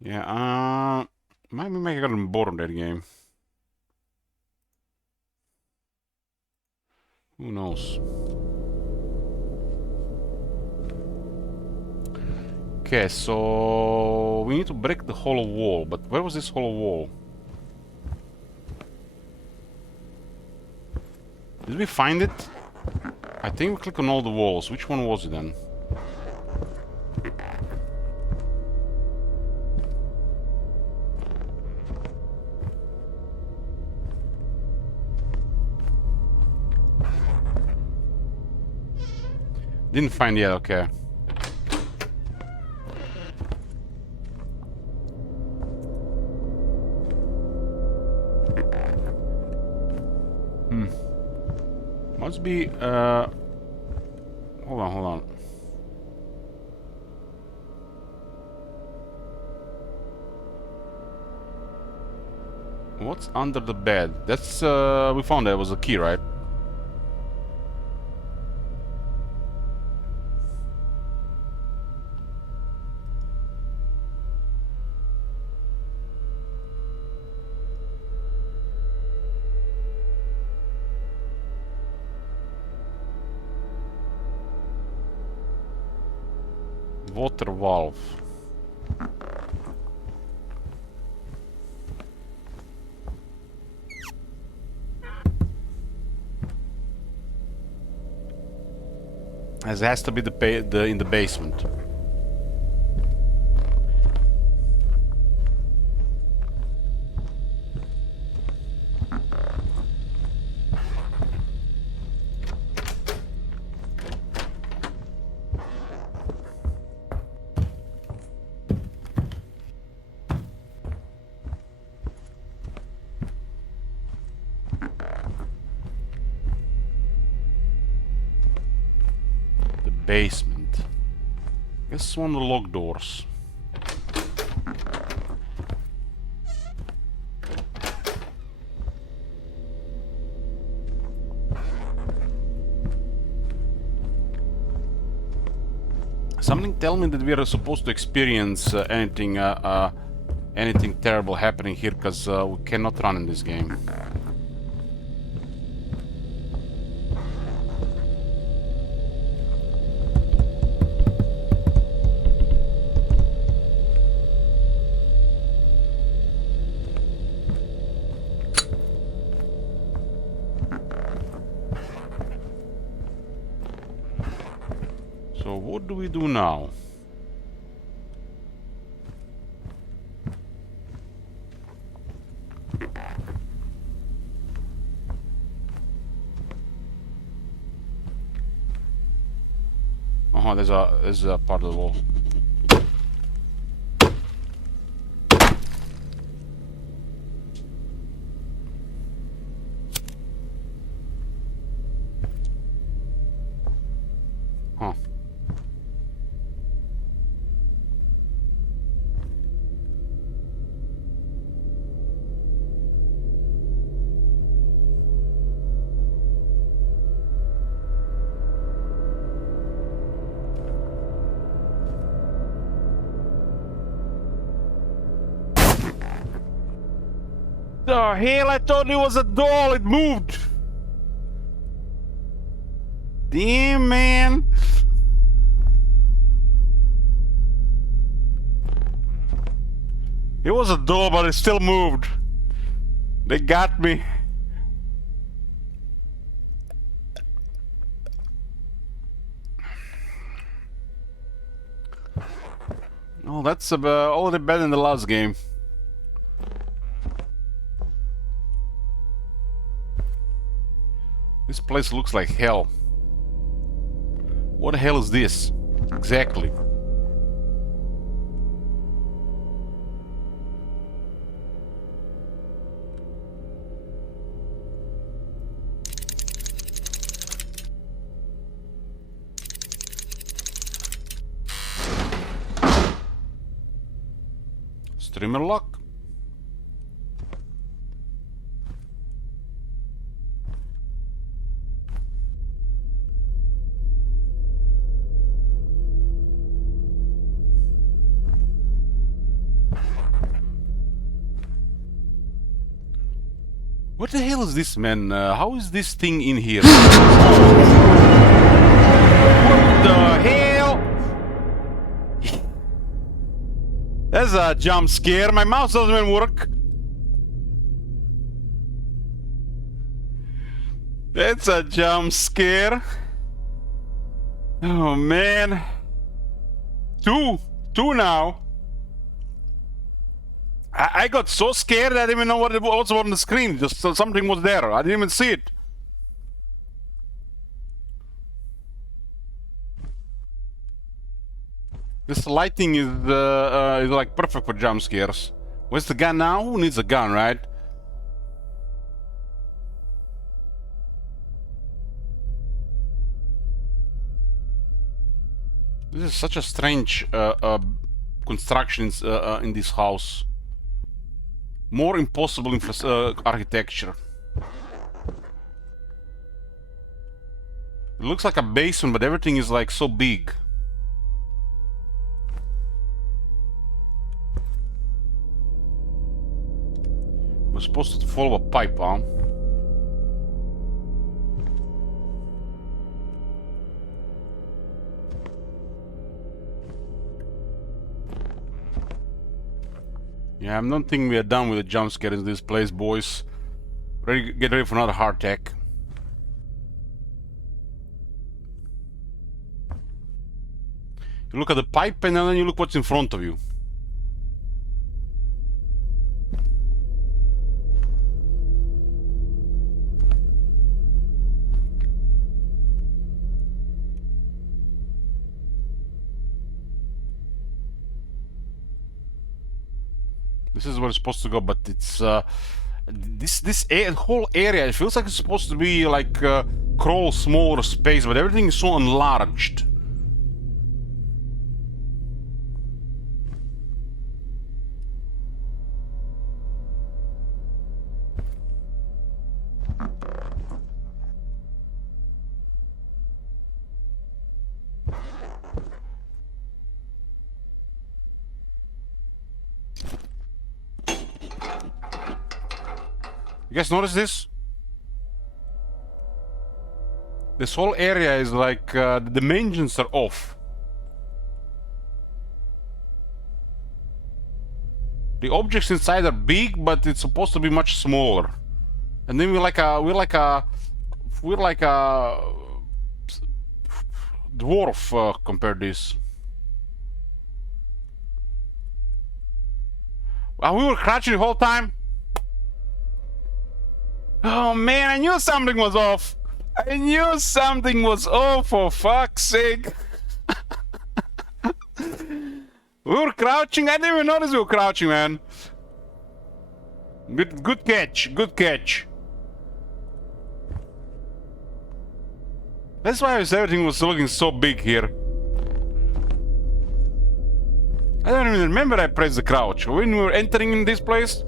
Yeah, maybe I got bored of that game. Who knows? Okay, so we need to break the hollow wall, but where was this hollow wall? Did we find it? I think we click on all the walls. Which one was it then? Didn't find yet, okay. Must be, hold on. What's under the bed? That's, we found that was a key, right? Water valve. As it has to be the in the basement. Basement. Guess it's one of the locked doors. Something tell me that we are supposed to experience anything terrible happening here, because we cannot run in this game. So what do we do now? Oh, there's a part of the wall. The hell, I thought it was a doll, it moved! Damn, man! It was a doll, but it still moved. They got me. Oh, that's already better than the last game. This place looks like hell. What the hell is this? Exactly. Streamer lock. What the hell is this, man? How is this thing in here? What the hell? That's a jump scare. My mouse doesn't even work. That's a jump scare. Oh man. Two now. I got so scared I didn't even know what was on the screen. Just something was there. I didn't even see it. This lighting is like perfect for jump scares. Where's the gun now? Who needs a gun, right? This is such a strange construction in this house. More impossible architecture. It looks like a basement, but everything is like so big. We're supposed to follow a pipe, huh? Yeah, I don't think we are done with the jump scares in this place, boys. Get ready for another heart attack. You look at the pipe and then you look what's in front of you. This is where it's supposed to go, but it's this whole area. It feels like it's supposed to be like crawl smaller space, but everything is so enlarged. You guys notice this? This whole area is like the dimensions are off. The objects inside are big, but it's supposed to be much smaller. And then we're like a dwarf compared to this. We were crouching the whole time. Oh man, I knew something was off. I knew something was off, for fuck's sake. We were crouching. I didn't even notice we were crouching, man. Good catch. Good catch. That's why everything was looking so big here. I don't even remember I pressed the crouch. When we were entering in this place.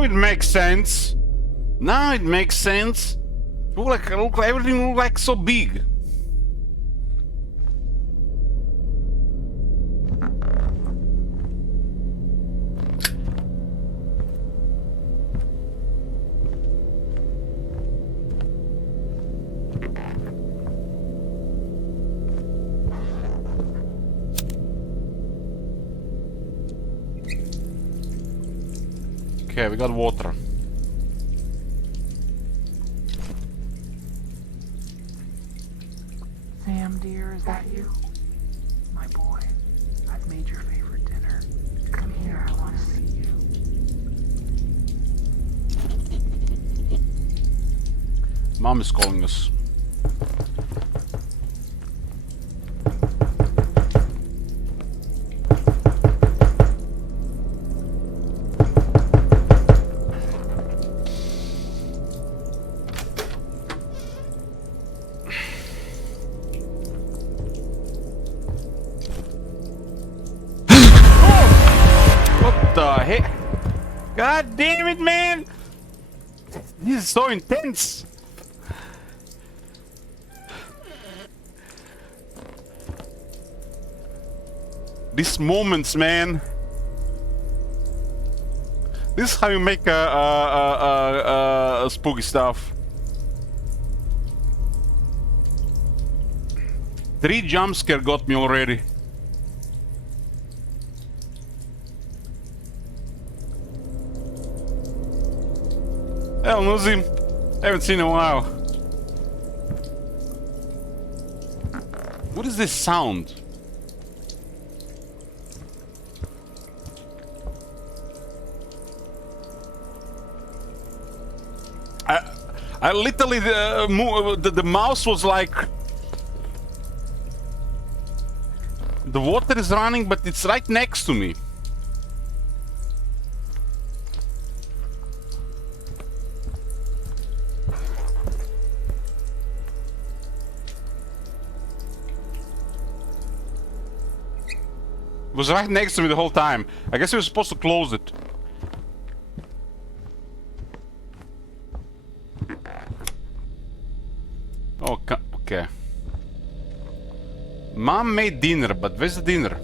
Now it makes sense. Now it makes sense. Look like everything look like so big. Okay, we got water. Sam, dear, is that you? My boy, I've made your favorite dinner. Come here, I want to see you. Mom is calling us. What the heck? God damn it, man! This is so intense. These moments, man. This is how you make a spooky stuff. 3 jump scare got me already. Hell, Nuzim. Haven't seen in a while. What is this sound? I literally the mouse was like, the water is running, but it's right next to me. It was right next to me the whole time. I guess we were supposed to close it. Oh, okay. Mom made dinner, but where's the dinner?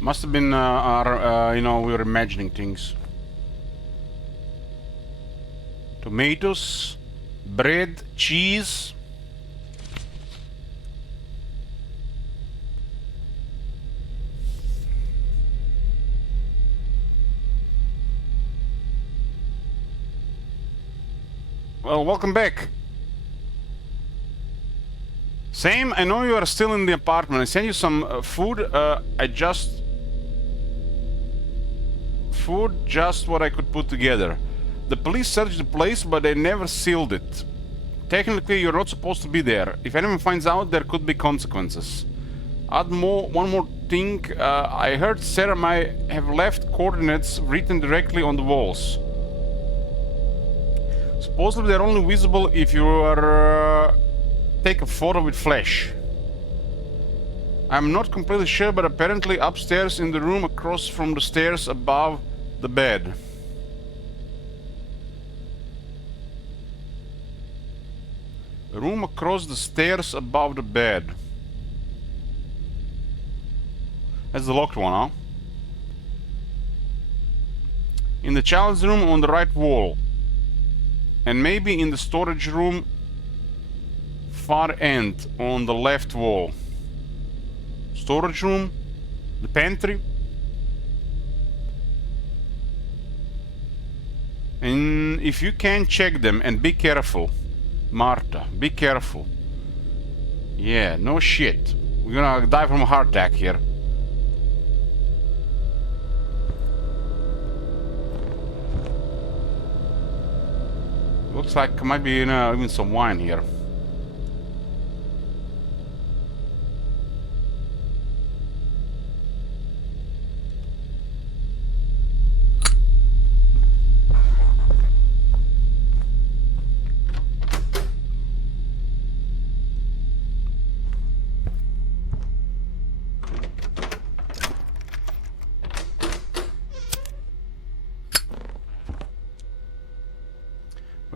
Must have been, you know, we were imagining things. Tomatoes, bread, cheese. Well, welcome back. Sam, I know you are still in the apartment. I sent you some food. Food, just what I could put together. The police searched the place, but they never sealed it. Technically, you're not supposed to be there. If anyone finds out, there could be consequences. One more thing. I heard Sarah might have left coordinates written directly on the walls. Supposedly they're only visible if you are take a photo with flash. I'm not completely sure, but apparently upstairs in the room across from the stairs above the bed. A room across the stairs above the bed. That's the locked one, huh? In the child's room on the right wall. And maybe in the storage room far end on the left wall. Storage room, the pantry. And if you can, check them and be careful. Marta, be careful. Yeah, no shit. We're gonna die from a heart attack here. Looks like might be even some wine here.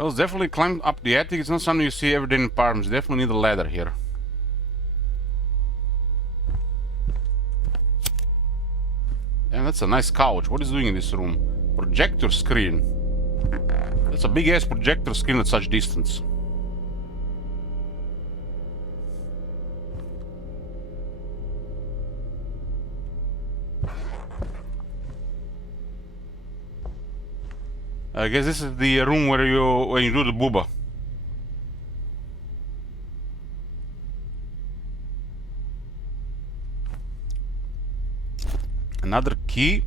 Well, it's definitely climb up the attic. It's not something you see every day in apartments. You definitely need a ladder here. And that's a nice couch. What is doing in this room? Projector screen. That's a big ass projector screen at such distance. I guess this is the room where you do the booba. Another key.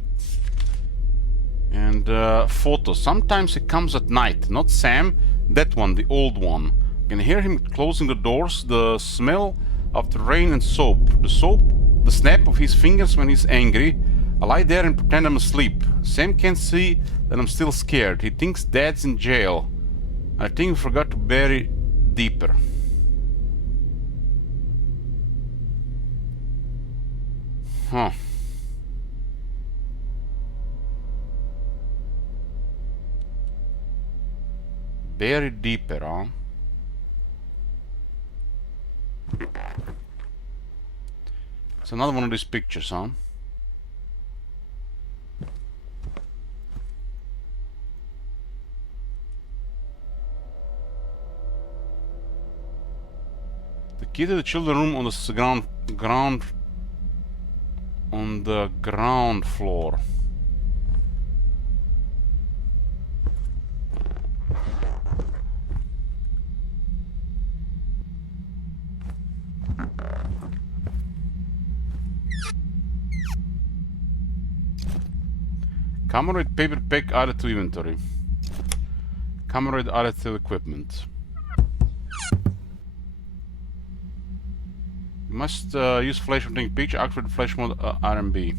And photo. Sometimes he comes at night. Not Sam, that one, the old one. You can hear him closing the doors. The smell of the rain and soap. The soap, the snap of his fingers when he's angry. I lie there and pretend I'm asleep. Sam can't see that I'm still scared. He thinks Dad's in jail. I think we forgot to bury deeper. Huh. Bury deeper, huh? It's another one of these pictures, huh? The key to the children's room on the ground floor. Camera paper pack added to inventory. Camera added to equipment. You must use flash for taking picture. Activate flash mode RMB.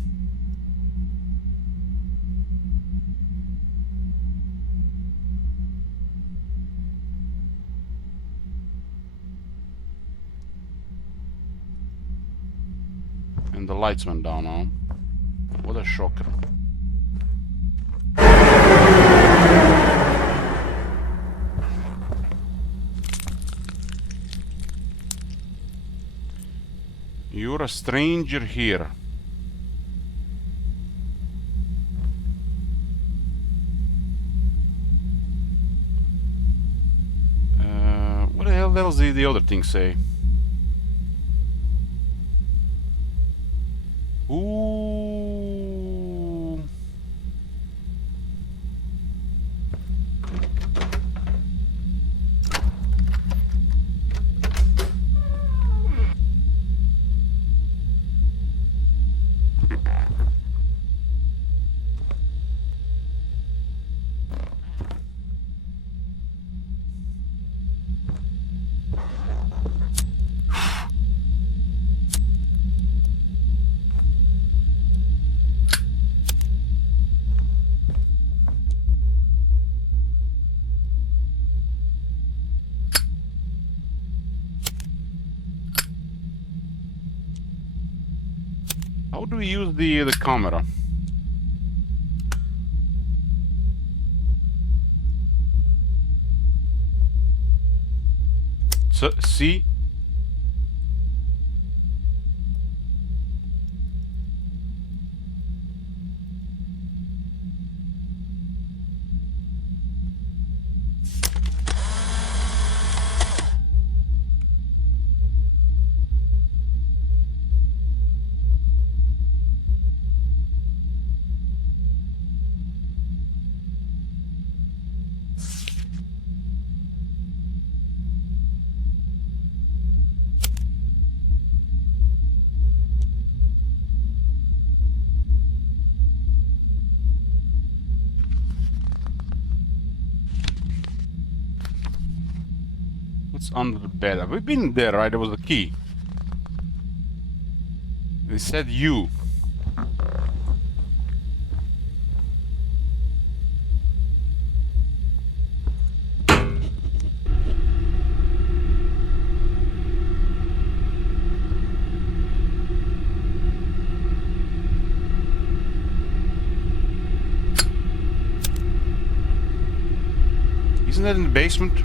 And the lights went down, huh? What a shocker. You're a stranger here. What the hell does the other thing say? Ooh. How do we use the camera? So, see? What's under the bed? We've been there, right? There was a key. They said you. Isn't Isn't that in the basement?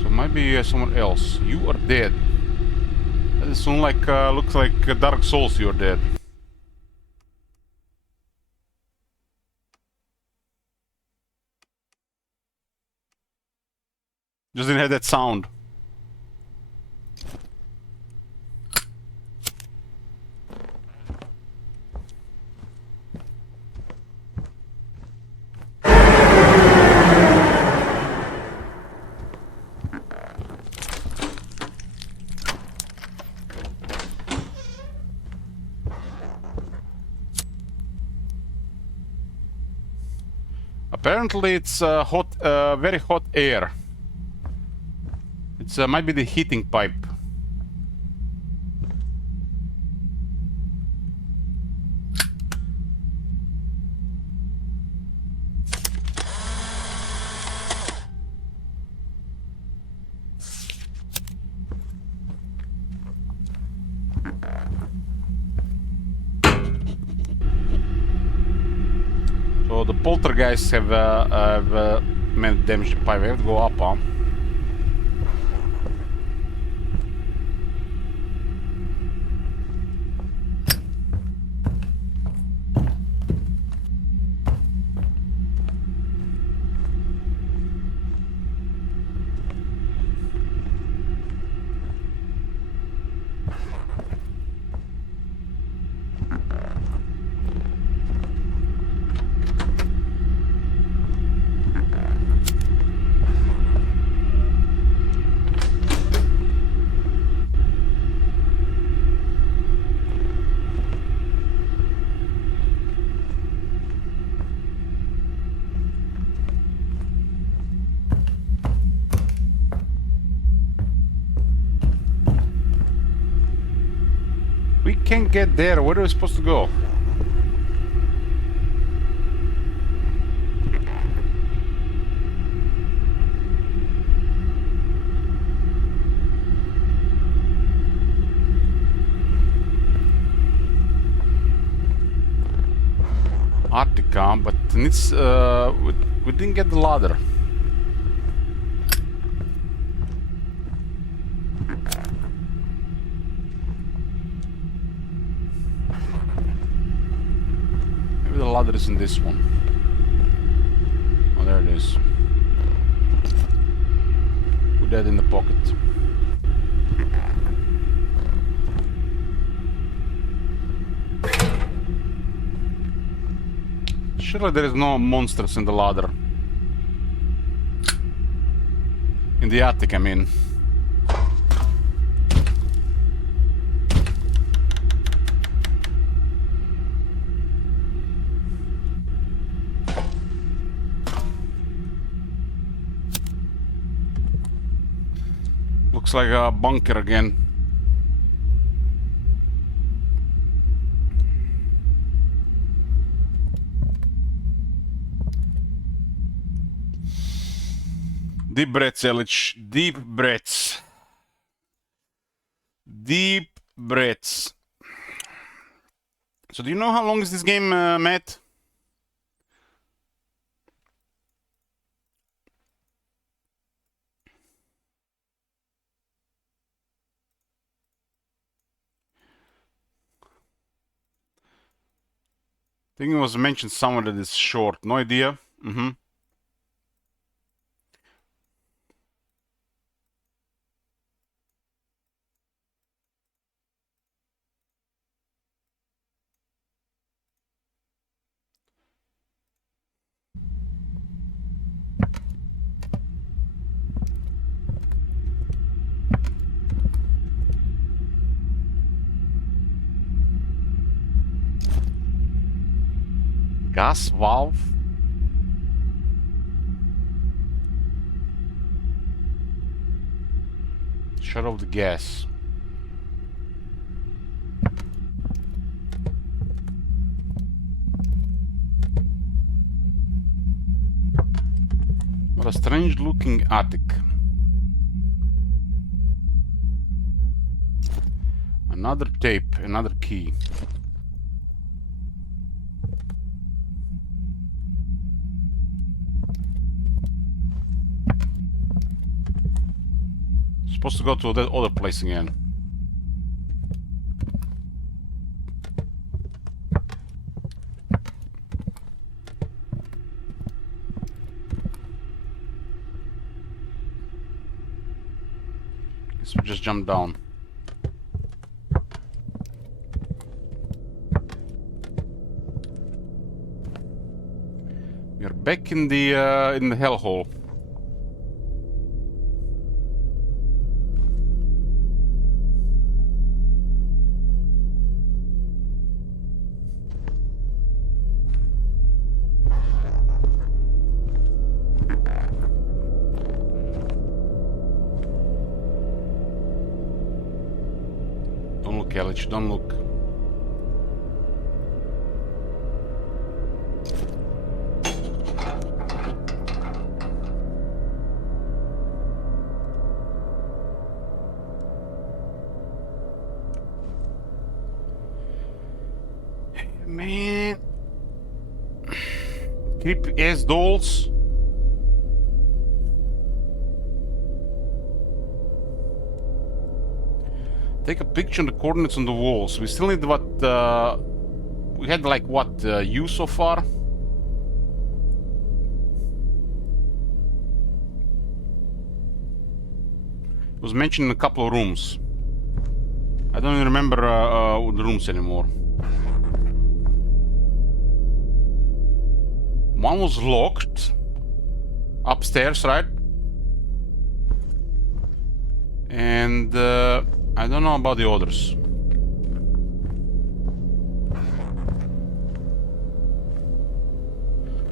So maybe someone else. You are dead. That sound like looks like Dark Souls. You're dead. Just didn't have that sound. Apparently, it's hot, very hot air. It's might be the heating pipe. So the poltergeists have damaged the pipe. We have to go up, huh? We can't get there. Where are we supposed to go? Artica, but needs, we didn't get the ladder. Maybe the ladder is in this one. Oh, there it is. Put that in the pocket. Surely there is no monsters in the ladder. In the attic, I mean. Looks like a bunker again. Deep breaths, Elich. Deep breaths. Deep breaths. So do you know how long is this game, Matt? I think it was mentioned somewhere that it's short. No idea. Gas valve. Shut off the gas. What a strange looking attic. Another tape, another key. Supposed to go to that other place again. Guess we just jump down. We are back in the hellhole. Don't look, Elich, don't look. Man. Creepy ass dolls. Take a picture of the coordinates on the walls. We still need what, we had like what, U so far? It was mentioned in a couple of rooms. I don't even remember the rooms anymore. One was locked. Upstairs, right? And I don't know about the others.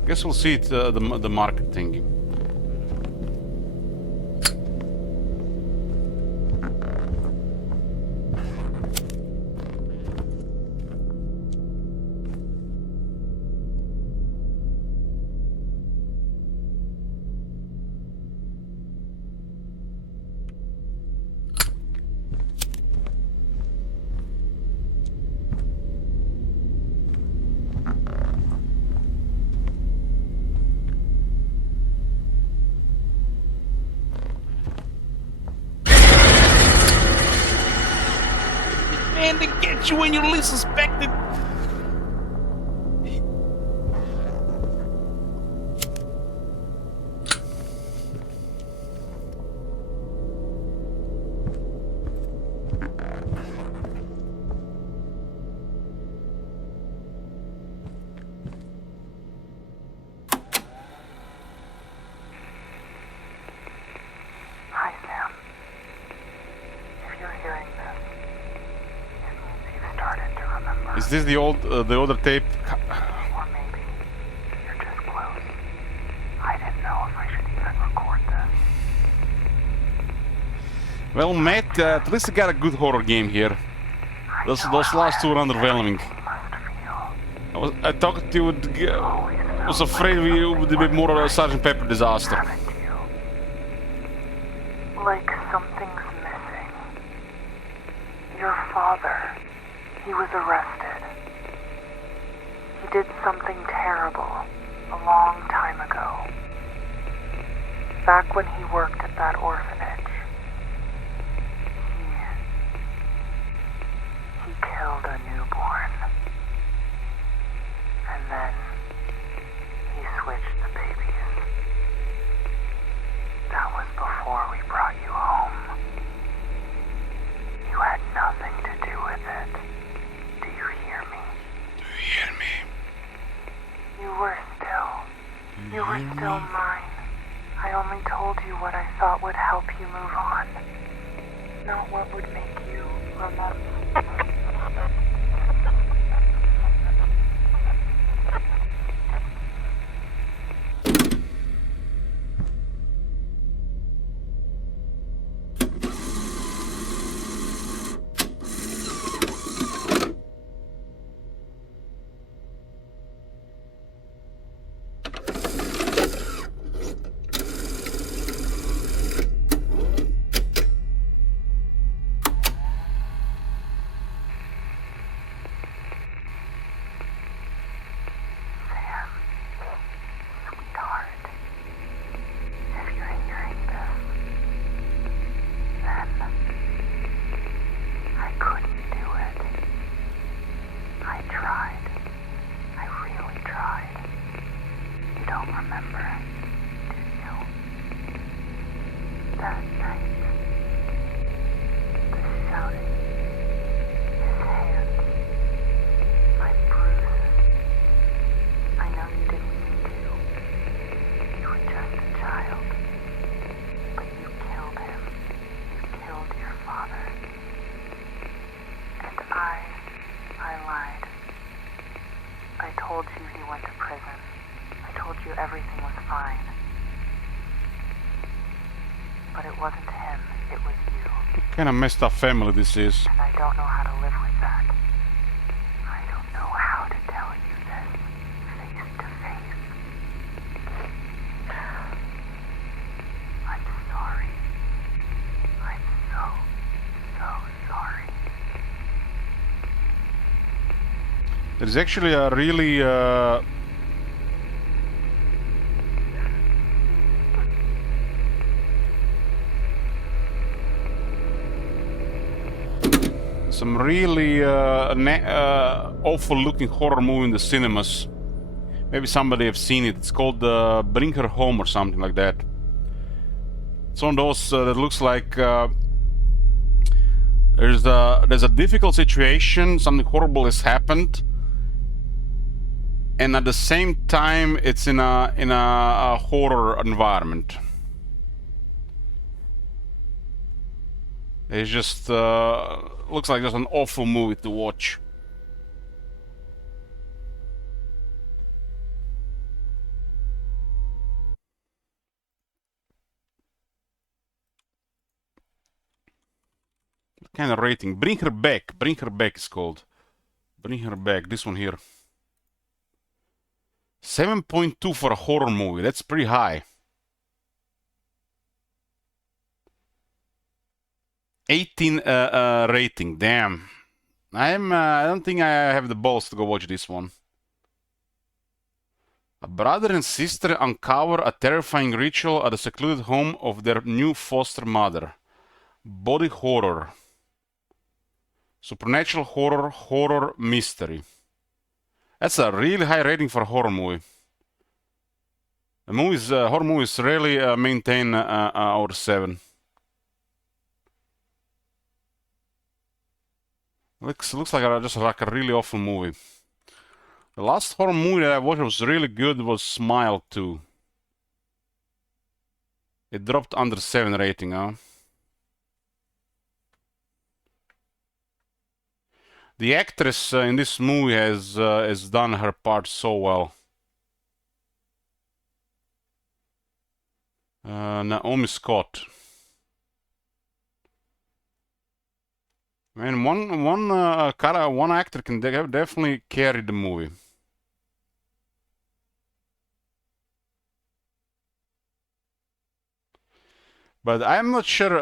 Guess we'll see it, the market thingy. Man, they get you when you least suspect it. Hi, Sam. If you're hearing this, it means you've started to remember. Is this the other tape? Or maybe you're just close. I didn't know if I should even record this. Well, Matt, at least I got a good horror game here. Those last two were underwhelming. I thought you would. Was afraid we would be more a Sergeant Pepper disaster. Like something's missing. Your father, he was arrested. He did something terrible a long time ago. Back when he worked at that orphanage. He killed a newborn. And then he switched the babies. That was before we brought you home. You had nothing to do with it. Do you hear me? Do you hear me? You were still mine. I only told you what I thought would help you move on. Not what would make you remember. night. The shouting, his hands, my bruises. I know you didn't mean to. You were just a child. But you killed him. You killed your father. And I lied. I told you he went to prison. I told you everything was fine. But it wasn't him, it was you. What kind of messed up family this is? And I don't know how to live with that. I don't know how to tell you this face to face. I'm sorry. I'm so sorry. There's actually a really some really awful looking horror movie in the cinemas. Maybe somebody have seen it. It's called Bring Her Home or something like that. It's one of those that looks like there's a difficult situation, something horrible has happened, and at the same time it's in a horror environment. It just looks like just an awful movie to watch. What kind of rating? Bring Her Back. Bring Her Back is called. Bring Her Back. This one here. 7.2 for a horror movie. That's pretty high. 18 rating. Damn. I don't think I have the balls to go watch this one. A brother and sister uncover a terrifying ritual at a secluded home of their new foster mother. Body horror. Supernatural horror, horror mystery. That's a really high rating for a horror movie. Horror movies rarely maintain out of 7. Looks like just like a really awful movie. The last horror movie that I watched was really good was Smile 2. It dropped under 7 rating, huh? The actress in this movie has done her part so well. Naomi Scott. Man, one actor can definitely carry the movie. But I'm not sure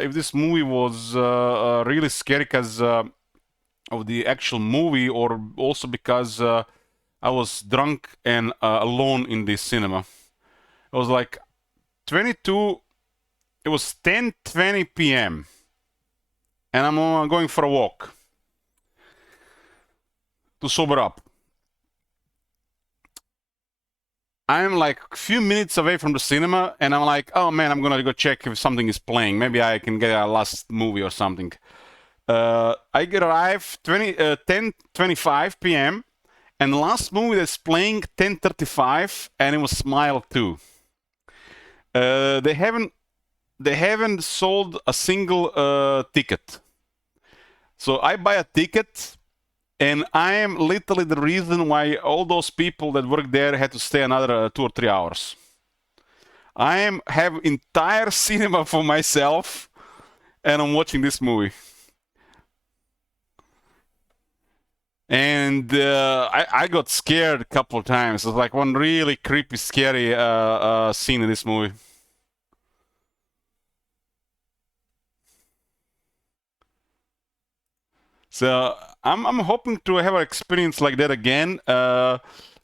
if this movie was really scary because of the actual movie, or also because I was drunk and alone in the cinema. It was like 22. It was 10:20 p.m. and I'm going for a walk to sober up. I'm like a few minutes away from the cinema, and I'm like, oh man, I'm gonna go check if something is playing. Maybe I can get a last movie or something. I arrive 10:25 p.m. and the last movie that's playing 10:35, and it was Smile 2. They haven't sold a single ticket. So I buy a ticket, and I am literally the reason why all those people that work there had to stay another 2 or 3 hours. I have entire cinema for myself, and I'm watching this movie. And I got scared a couple of times. It was like one really creepy, scary scene in this movie. So I'm hoping to have an experience like that again.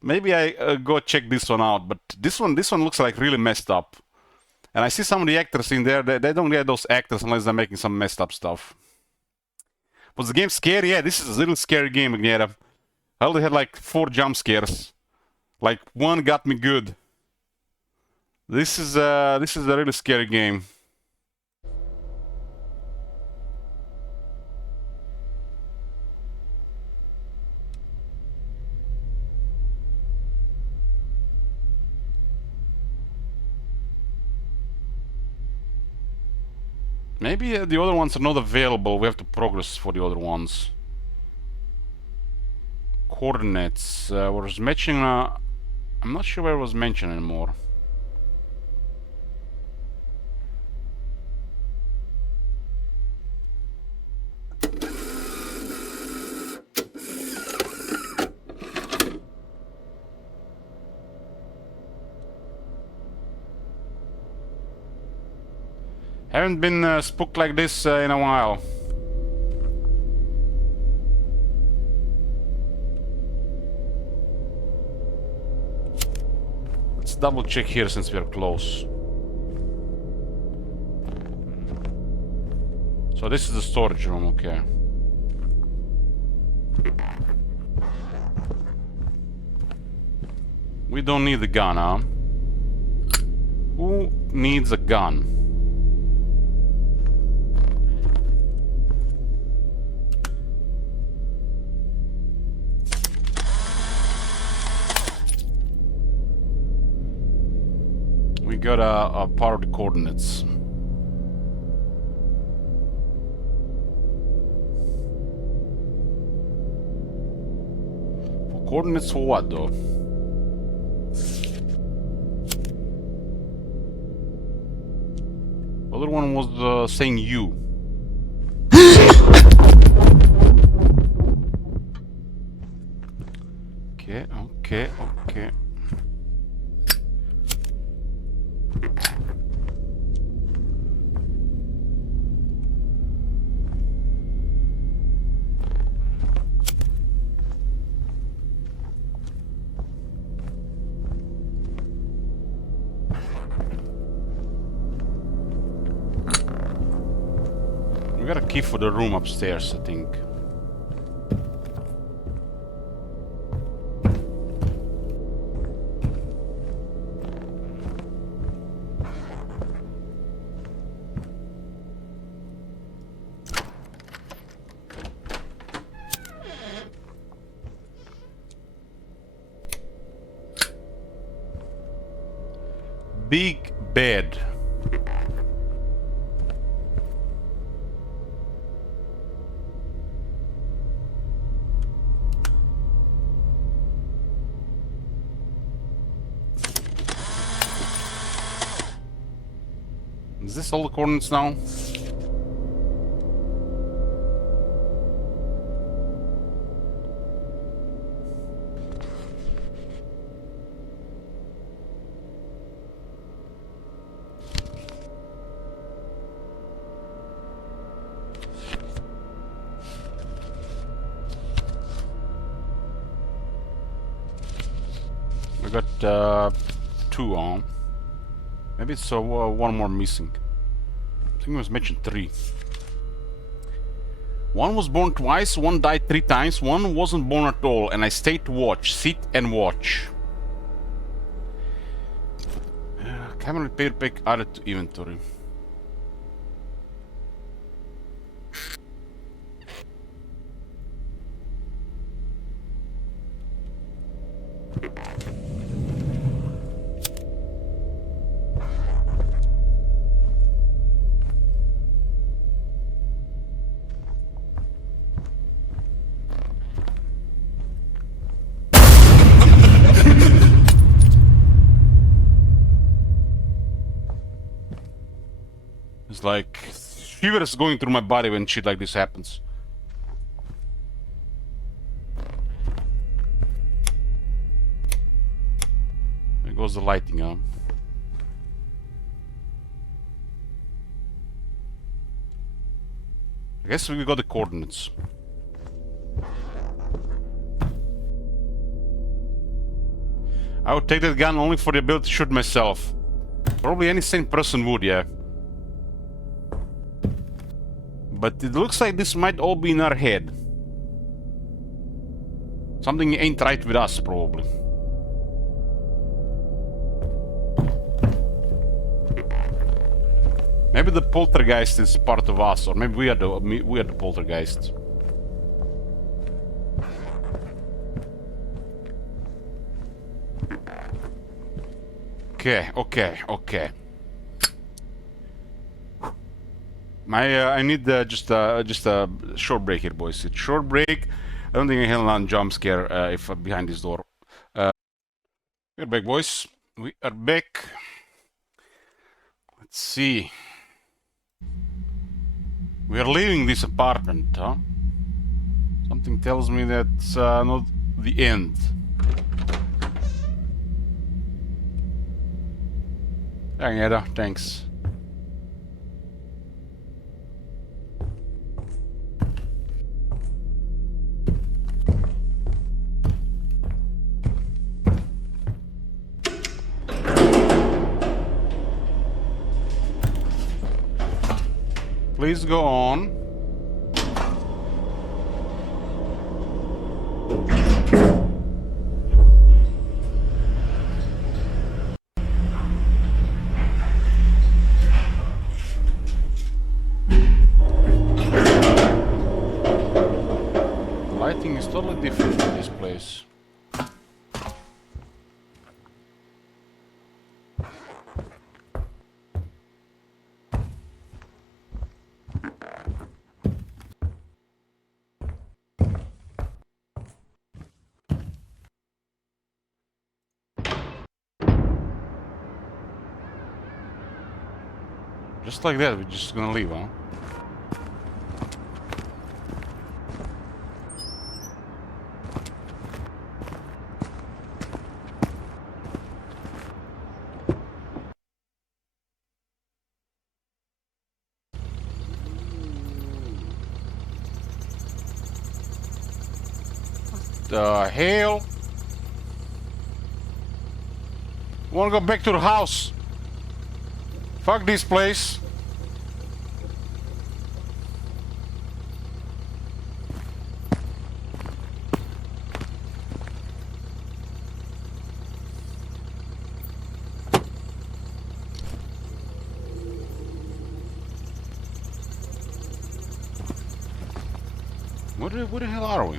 Maybe I go check this one out. But this one looks like really messed up. And I see some of the actors in there. They don't get those actors unless they're making some messed up stuff. Was the game scary? Yeah, this is a little scary game, Agneta. I only had like 4 jump scares. Like one got me good. This is a really scary game. Maybe the other ones are not available. We have to progress for the other ones. Coordinates. Was matching. I'm not sure where it was mentioned anymore. Haven't been spooked like this in a while. Let's double check here since we're close. So this is the storage room, okay. We don't need the gun, huh? Who needs a gun? We got a part of the coordinates. For coordinates for what, though? The other one was saying you. Okay, okay, okay. We got a key for the room upstairs, I think. Big bed. Is this all the coordinates now? We got 2 on. Maybe it's one more missing. I think it was mentioned 3. One was born twice, one died 3 times, one wasn't born at all, and I stayed to watch. Sit and watch. Camera repair pack added to inventory. It's like shivers going through my body when shit like this happens. There goes the lighting, huh? I guess we got the coordinates. I would take that gun only for the ability to shoot myself. Probably any sane person would, yeah. But it looks like this might all be in our head. Something ain't right with us, probably. Maybe the poltergeist is part of us, or maybe we are the poltergeist. Okay, okay, okay. I need just a short break here, boys. It's short break. I don't think I can land jump scare if behind this door. We're back, boys. We are back. Let's see. We are leaving this apartment, huh? Something tells me that's not the end. Agneta, thanks. Please go on. The lighting is totally different in this place. Just like that, we're just gonna leave, huh? The hell? Wanna go back to the house? Fuck this place. Where the hell are we?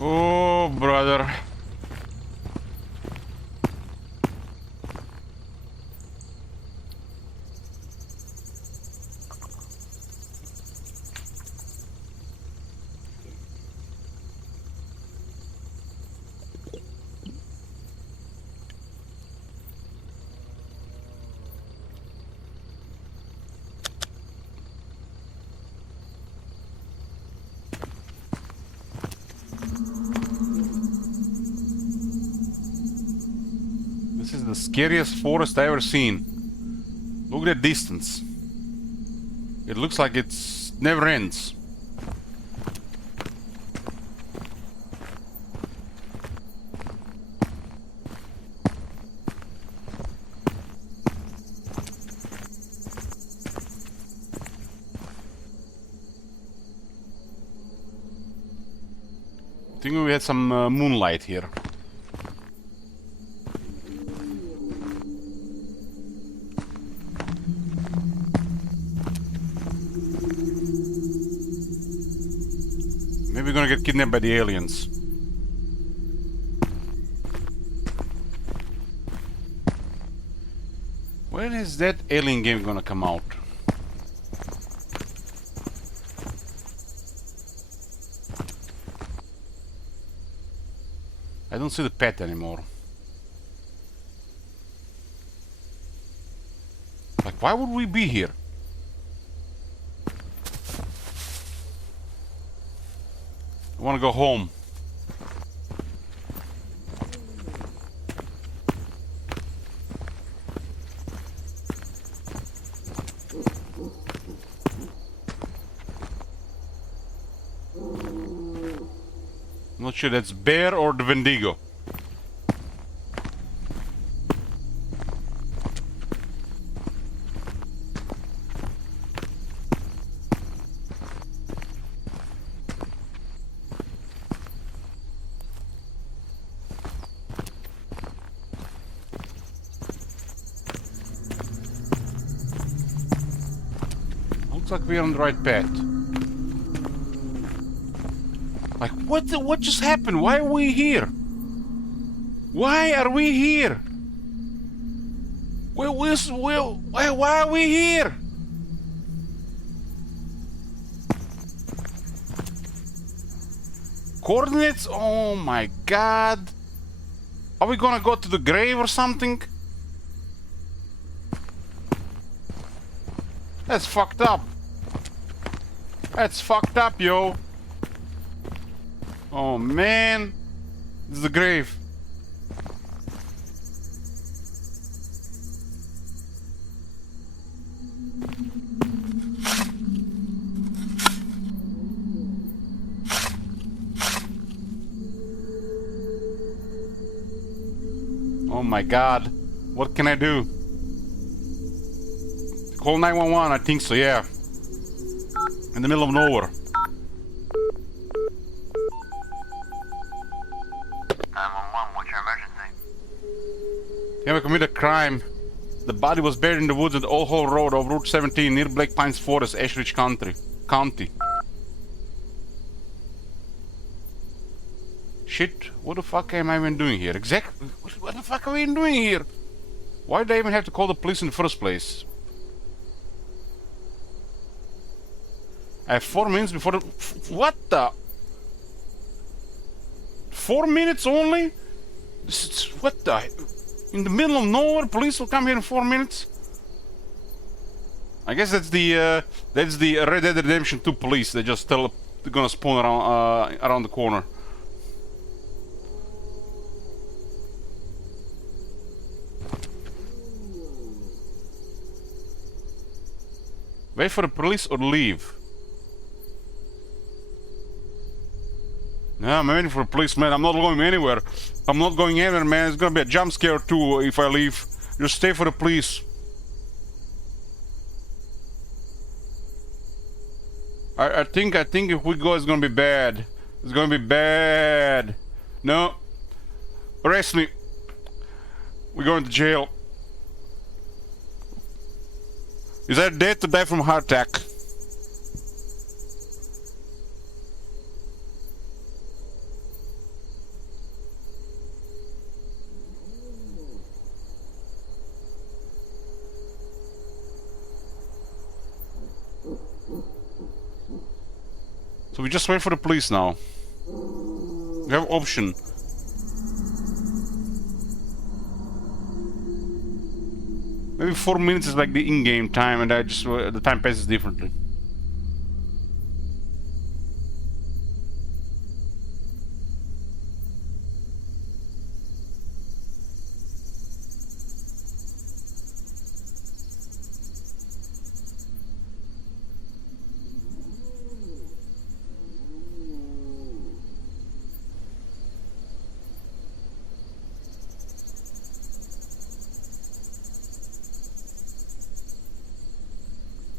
Oh, brother. This is the scariest forest I ever seen. Look at that distance. It looks like it's never ends. I think we had some moonlight here. Maybe we're gonna get kidnapped by the aliens. When is that alien game gonna come out? I don't see the pet anymore. Like, why would we be here? I wanna go home. I'm not sure that's bear or the Wendigo. like we're on the right path. Like, what just happened? Why are we here? Why are we here? Why are we here? Coordinates? Oh my god. Are we gonna go to the grave or something? That's fucked up. That's fucked up, yo. Oh man. This is the grave. Oh my god. What can I do? Call 911, I think so, yeah. In the middle of nowhere. 911, what's your emergency? They have committed a crime. The body was buried in the woods at the Old Hall Road of Route 17 near Black Pines Forest, Ashridge County. Shit, what the fuck am I even doing here? Exactly, what the fuck are we even doing here? Why did I even have to call the police in the first place? I have 4 minutes before the... What the... 4 minutes only? This is... What the... In the middle of nowhere, police will come here in 4 minutes? I guess that's the Red Dead Redemption 2 police. They just tell... They're gonna spawn around the corner. Wait for the police or leave? Yeah, I'm waiting for the police, man. I'm not going anywhere. I'm not going anywhere, man. It's gonna be a jump scare too if I leave. Just stay for the police. I think if we go, it's gonna be bad. It's gonna be bad. No. Arrest me. We're going to jail. Is that dead to die from a heart attack? So we just wait for the police now. We have option. Maybe 4 minutes is like the in-game time, and I just the time passes differently.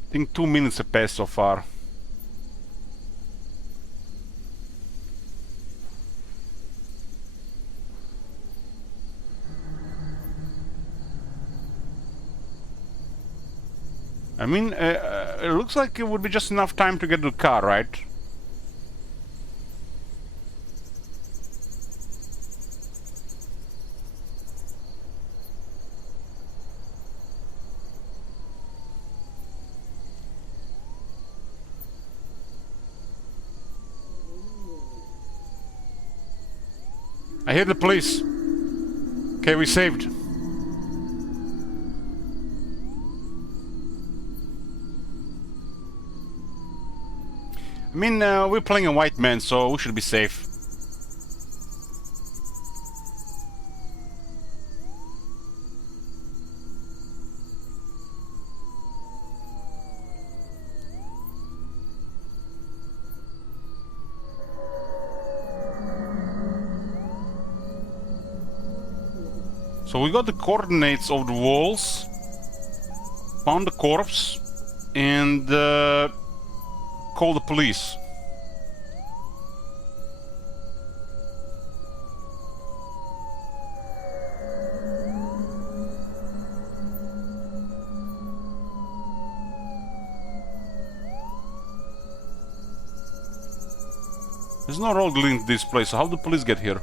I think 2 minutes have passed so far. I mean, it looks like it would be just enough time to get to the car, right? I hear the police. Okay, we saved. I mean, we're playing a white man, so we should be safe. So we got the coordinates of the walls, found the corpse, and called the police. There's no road leading to this place, so how do police get here?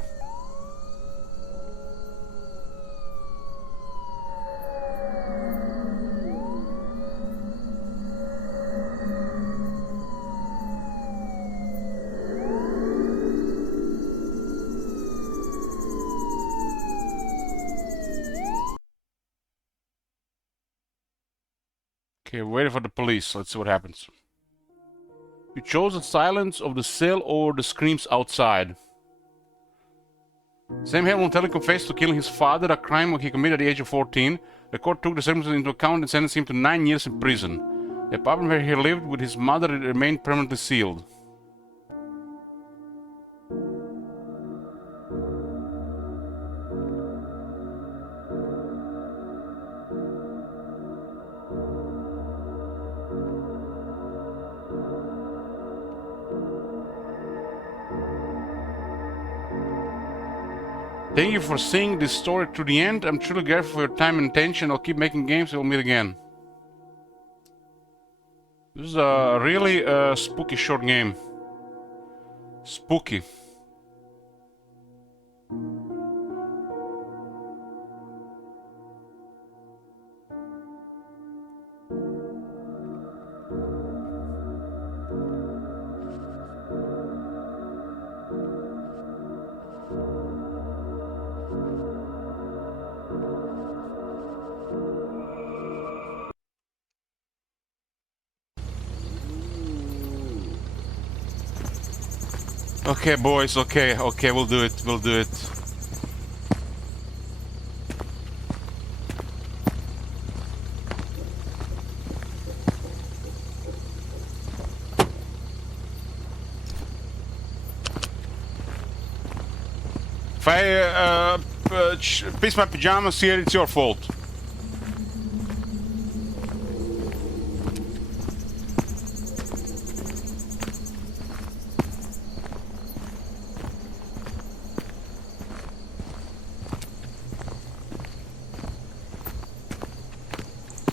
Okay, waiting for the police. Let's see what happens. You chose the silence of the cell over the screams outside. Sam Hale voluntarily confessed to killing his father, a crime he committed at the age of 14. The court took the circumstances into account and sentenced him to 9 years in prison. The apartment where he lived with his mother remained permanently sealed. Thank you for seeing this story to the end. I'm truly grateful for your time and attention. I'll keep making games. We'll meet again. This is a really spooky short game. Spooky. Okay, boys, okay, we'll do it, we'll do it. If I piss my pajamas here, it's your fault.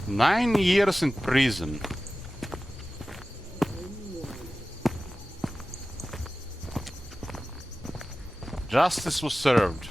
Nine years in prison. Justice was served.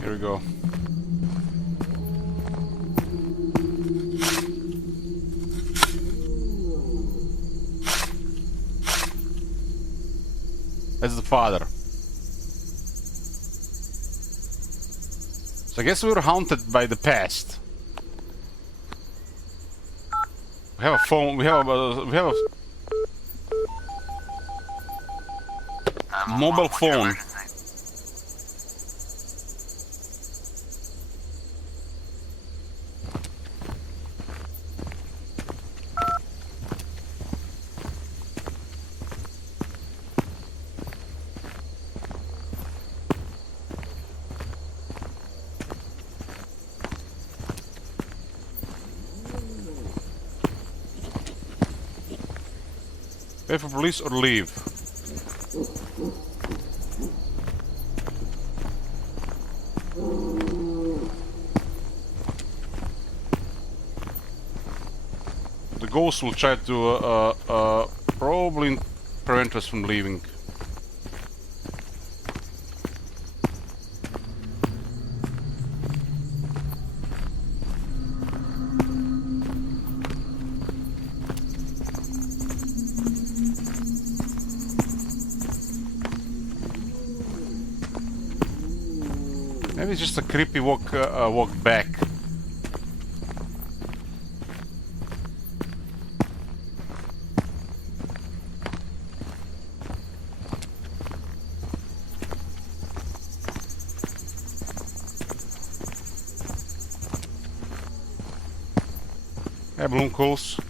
Here we go. That's the father. So I guess we were haunted by the past. We have a phone. We have a mobile phone. Wait for police or leave? The ghost will try to probably prevent us from leaving. Maybe it's just a creepy walk back. Hey, balloon calls.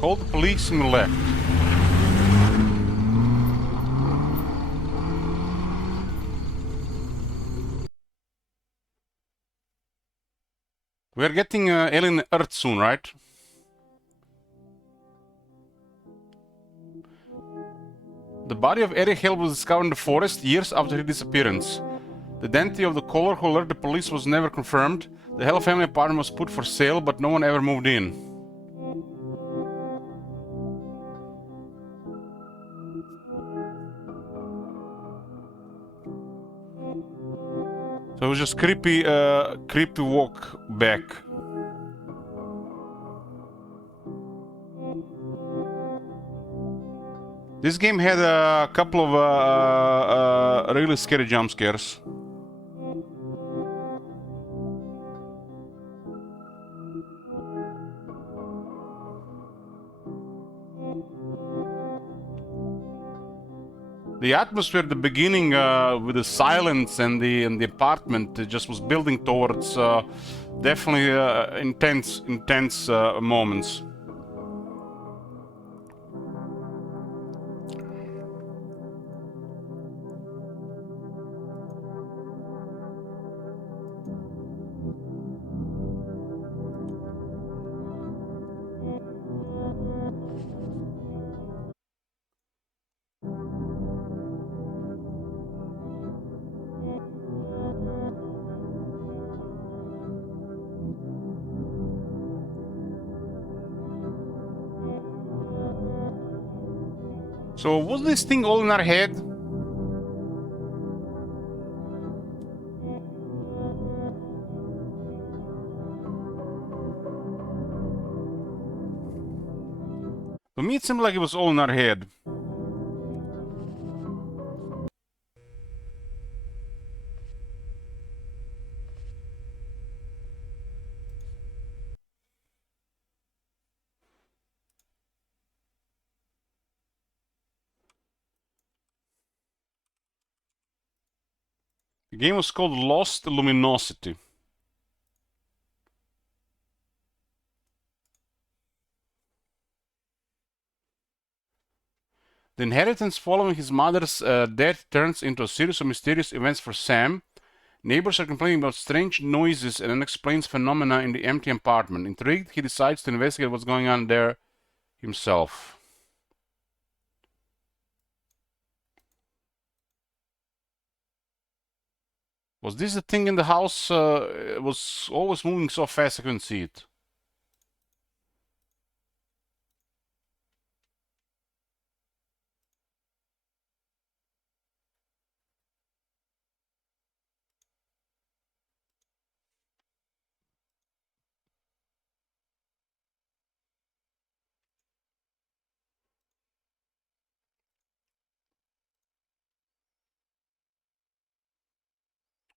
Call the police on the left. We're getting alien Earth soon, right? The body of Eric Hill was discovered in the forest years after his disappearance. The identity of the caller who alerted the police was never confirmed. The Hill family apartment was put for sale, but no one ever moved in. So it was just creepy walk back. This game had a couple of really scary jump scares. The atmosphere at the beginning with the silence and the apartment, it just was building towards definitely intense moments. So was this thing all in our head? To me it seemed like it was all in our head. The game was called Lost Luminosity. The inheritance following his mother's death turns into a series of mysterious events for Sam. Neighbors are complaining about strange noises and unexplained phenomena in the empty apartment. Intrigued, he decides to investigate what's going on there himself. Was this the thing in the house? It was always moving so fast I couldn't see it.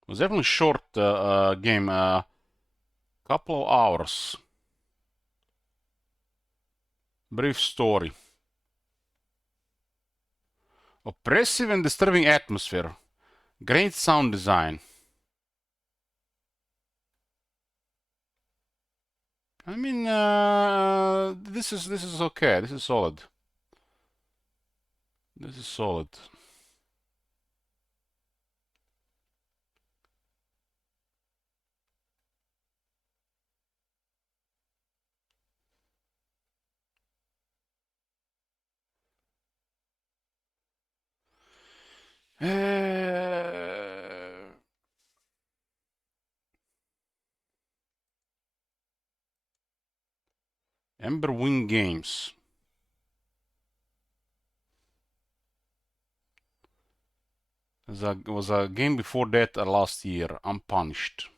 It was definitely a short game, couple of hours. Brief story. Oppressive and disturbing atmosphere. Great sound design. I mean, this is okay. This is solid. This is solid. Ember Wing Games. Was a game before that last year, Unpunished.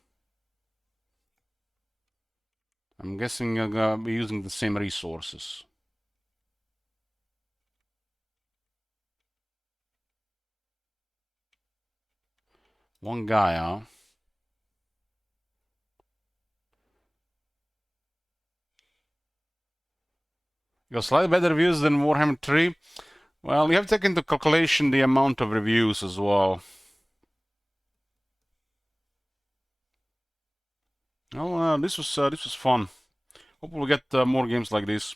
I'm guessing I'm gonna be using the same resources. One guy, huh? Got slightly better reviews than Warhammer 3. Well, you have to take into calculation the amount of reviews as well. Oh, this was fun. Hope we'll get more games like this.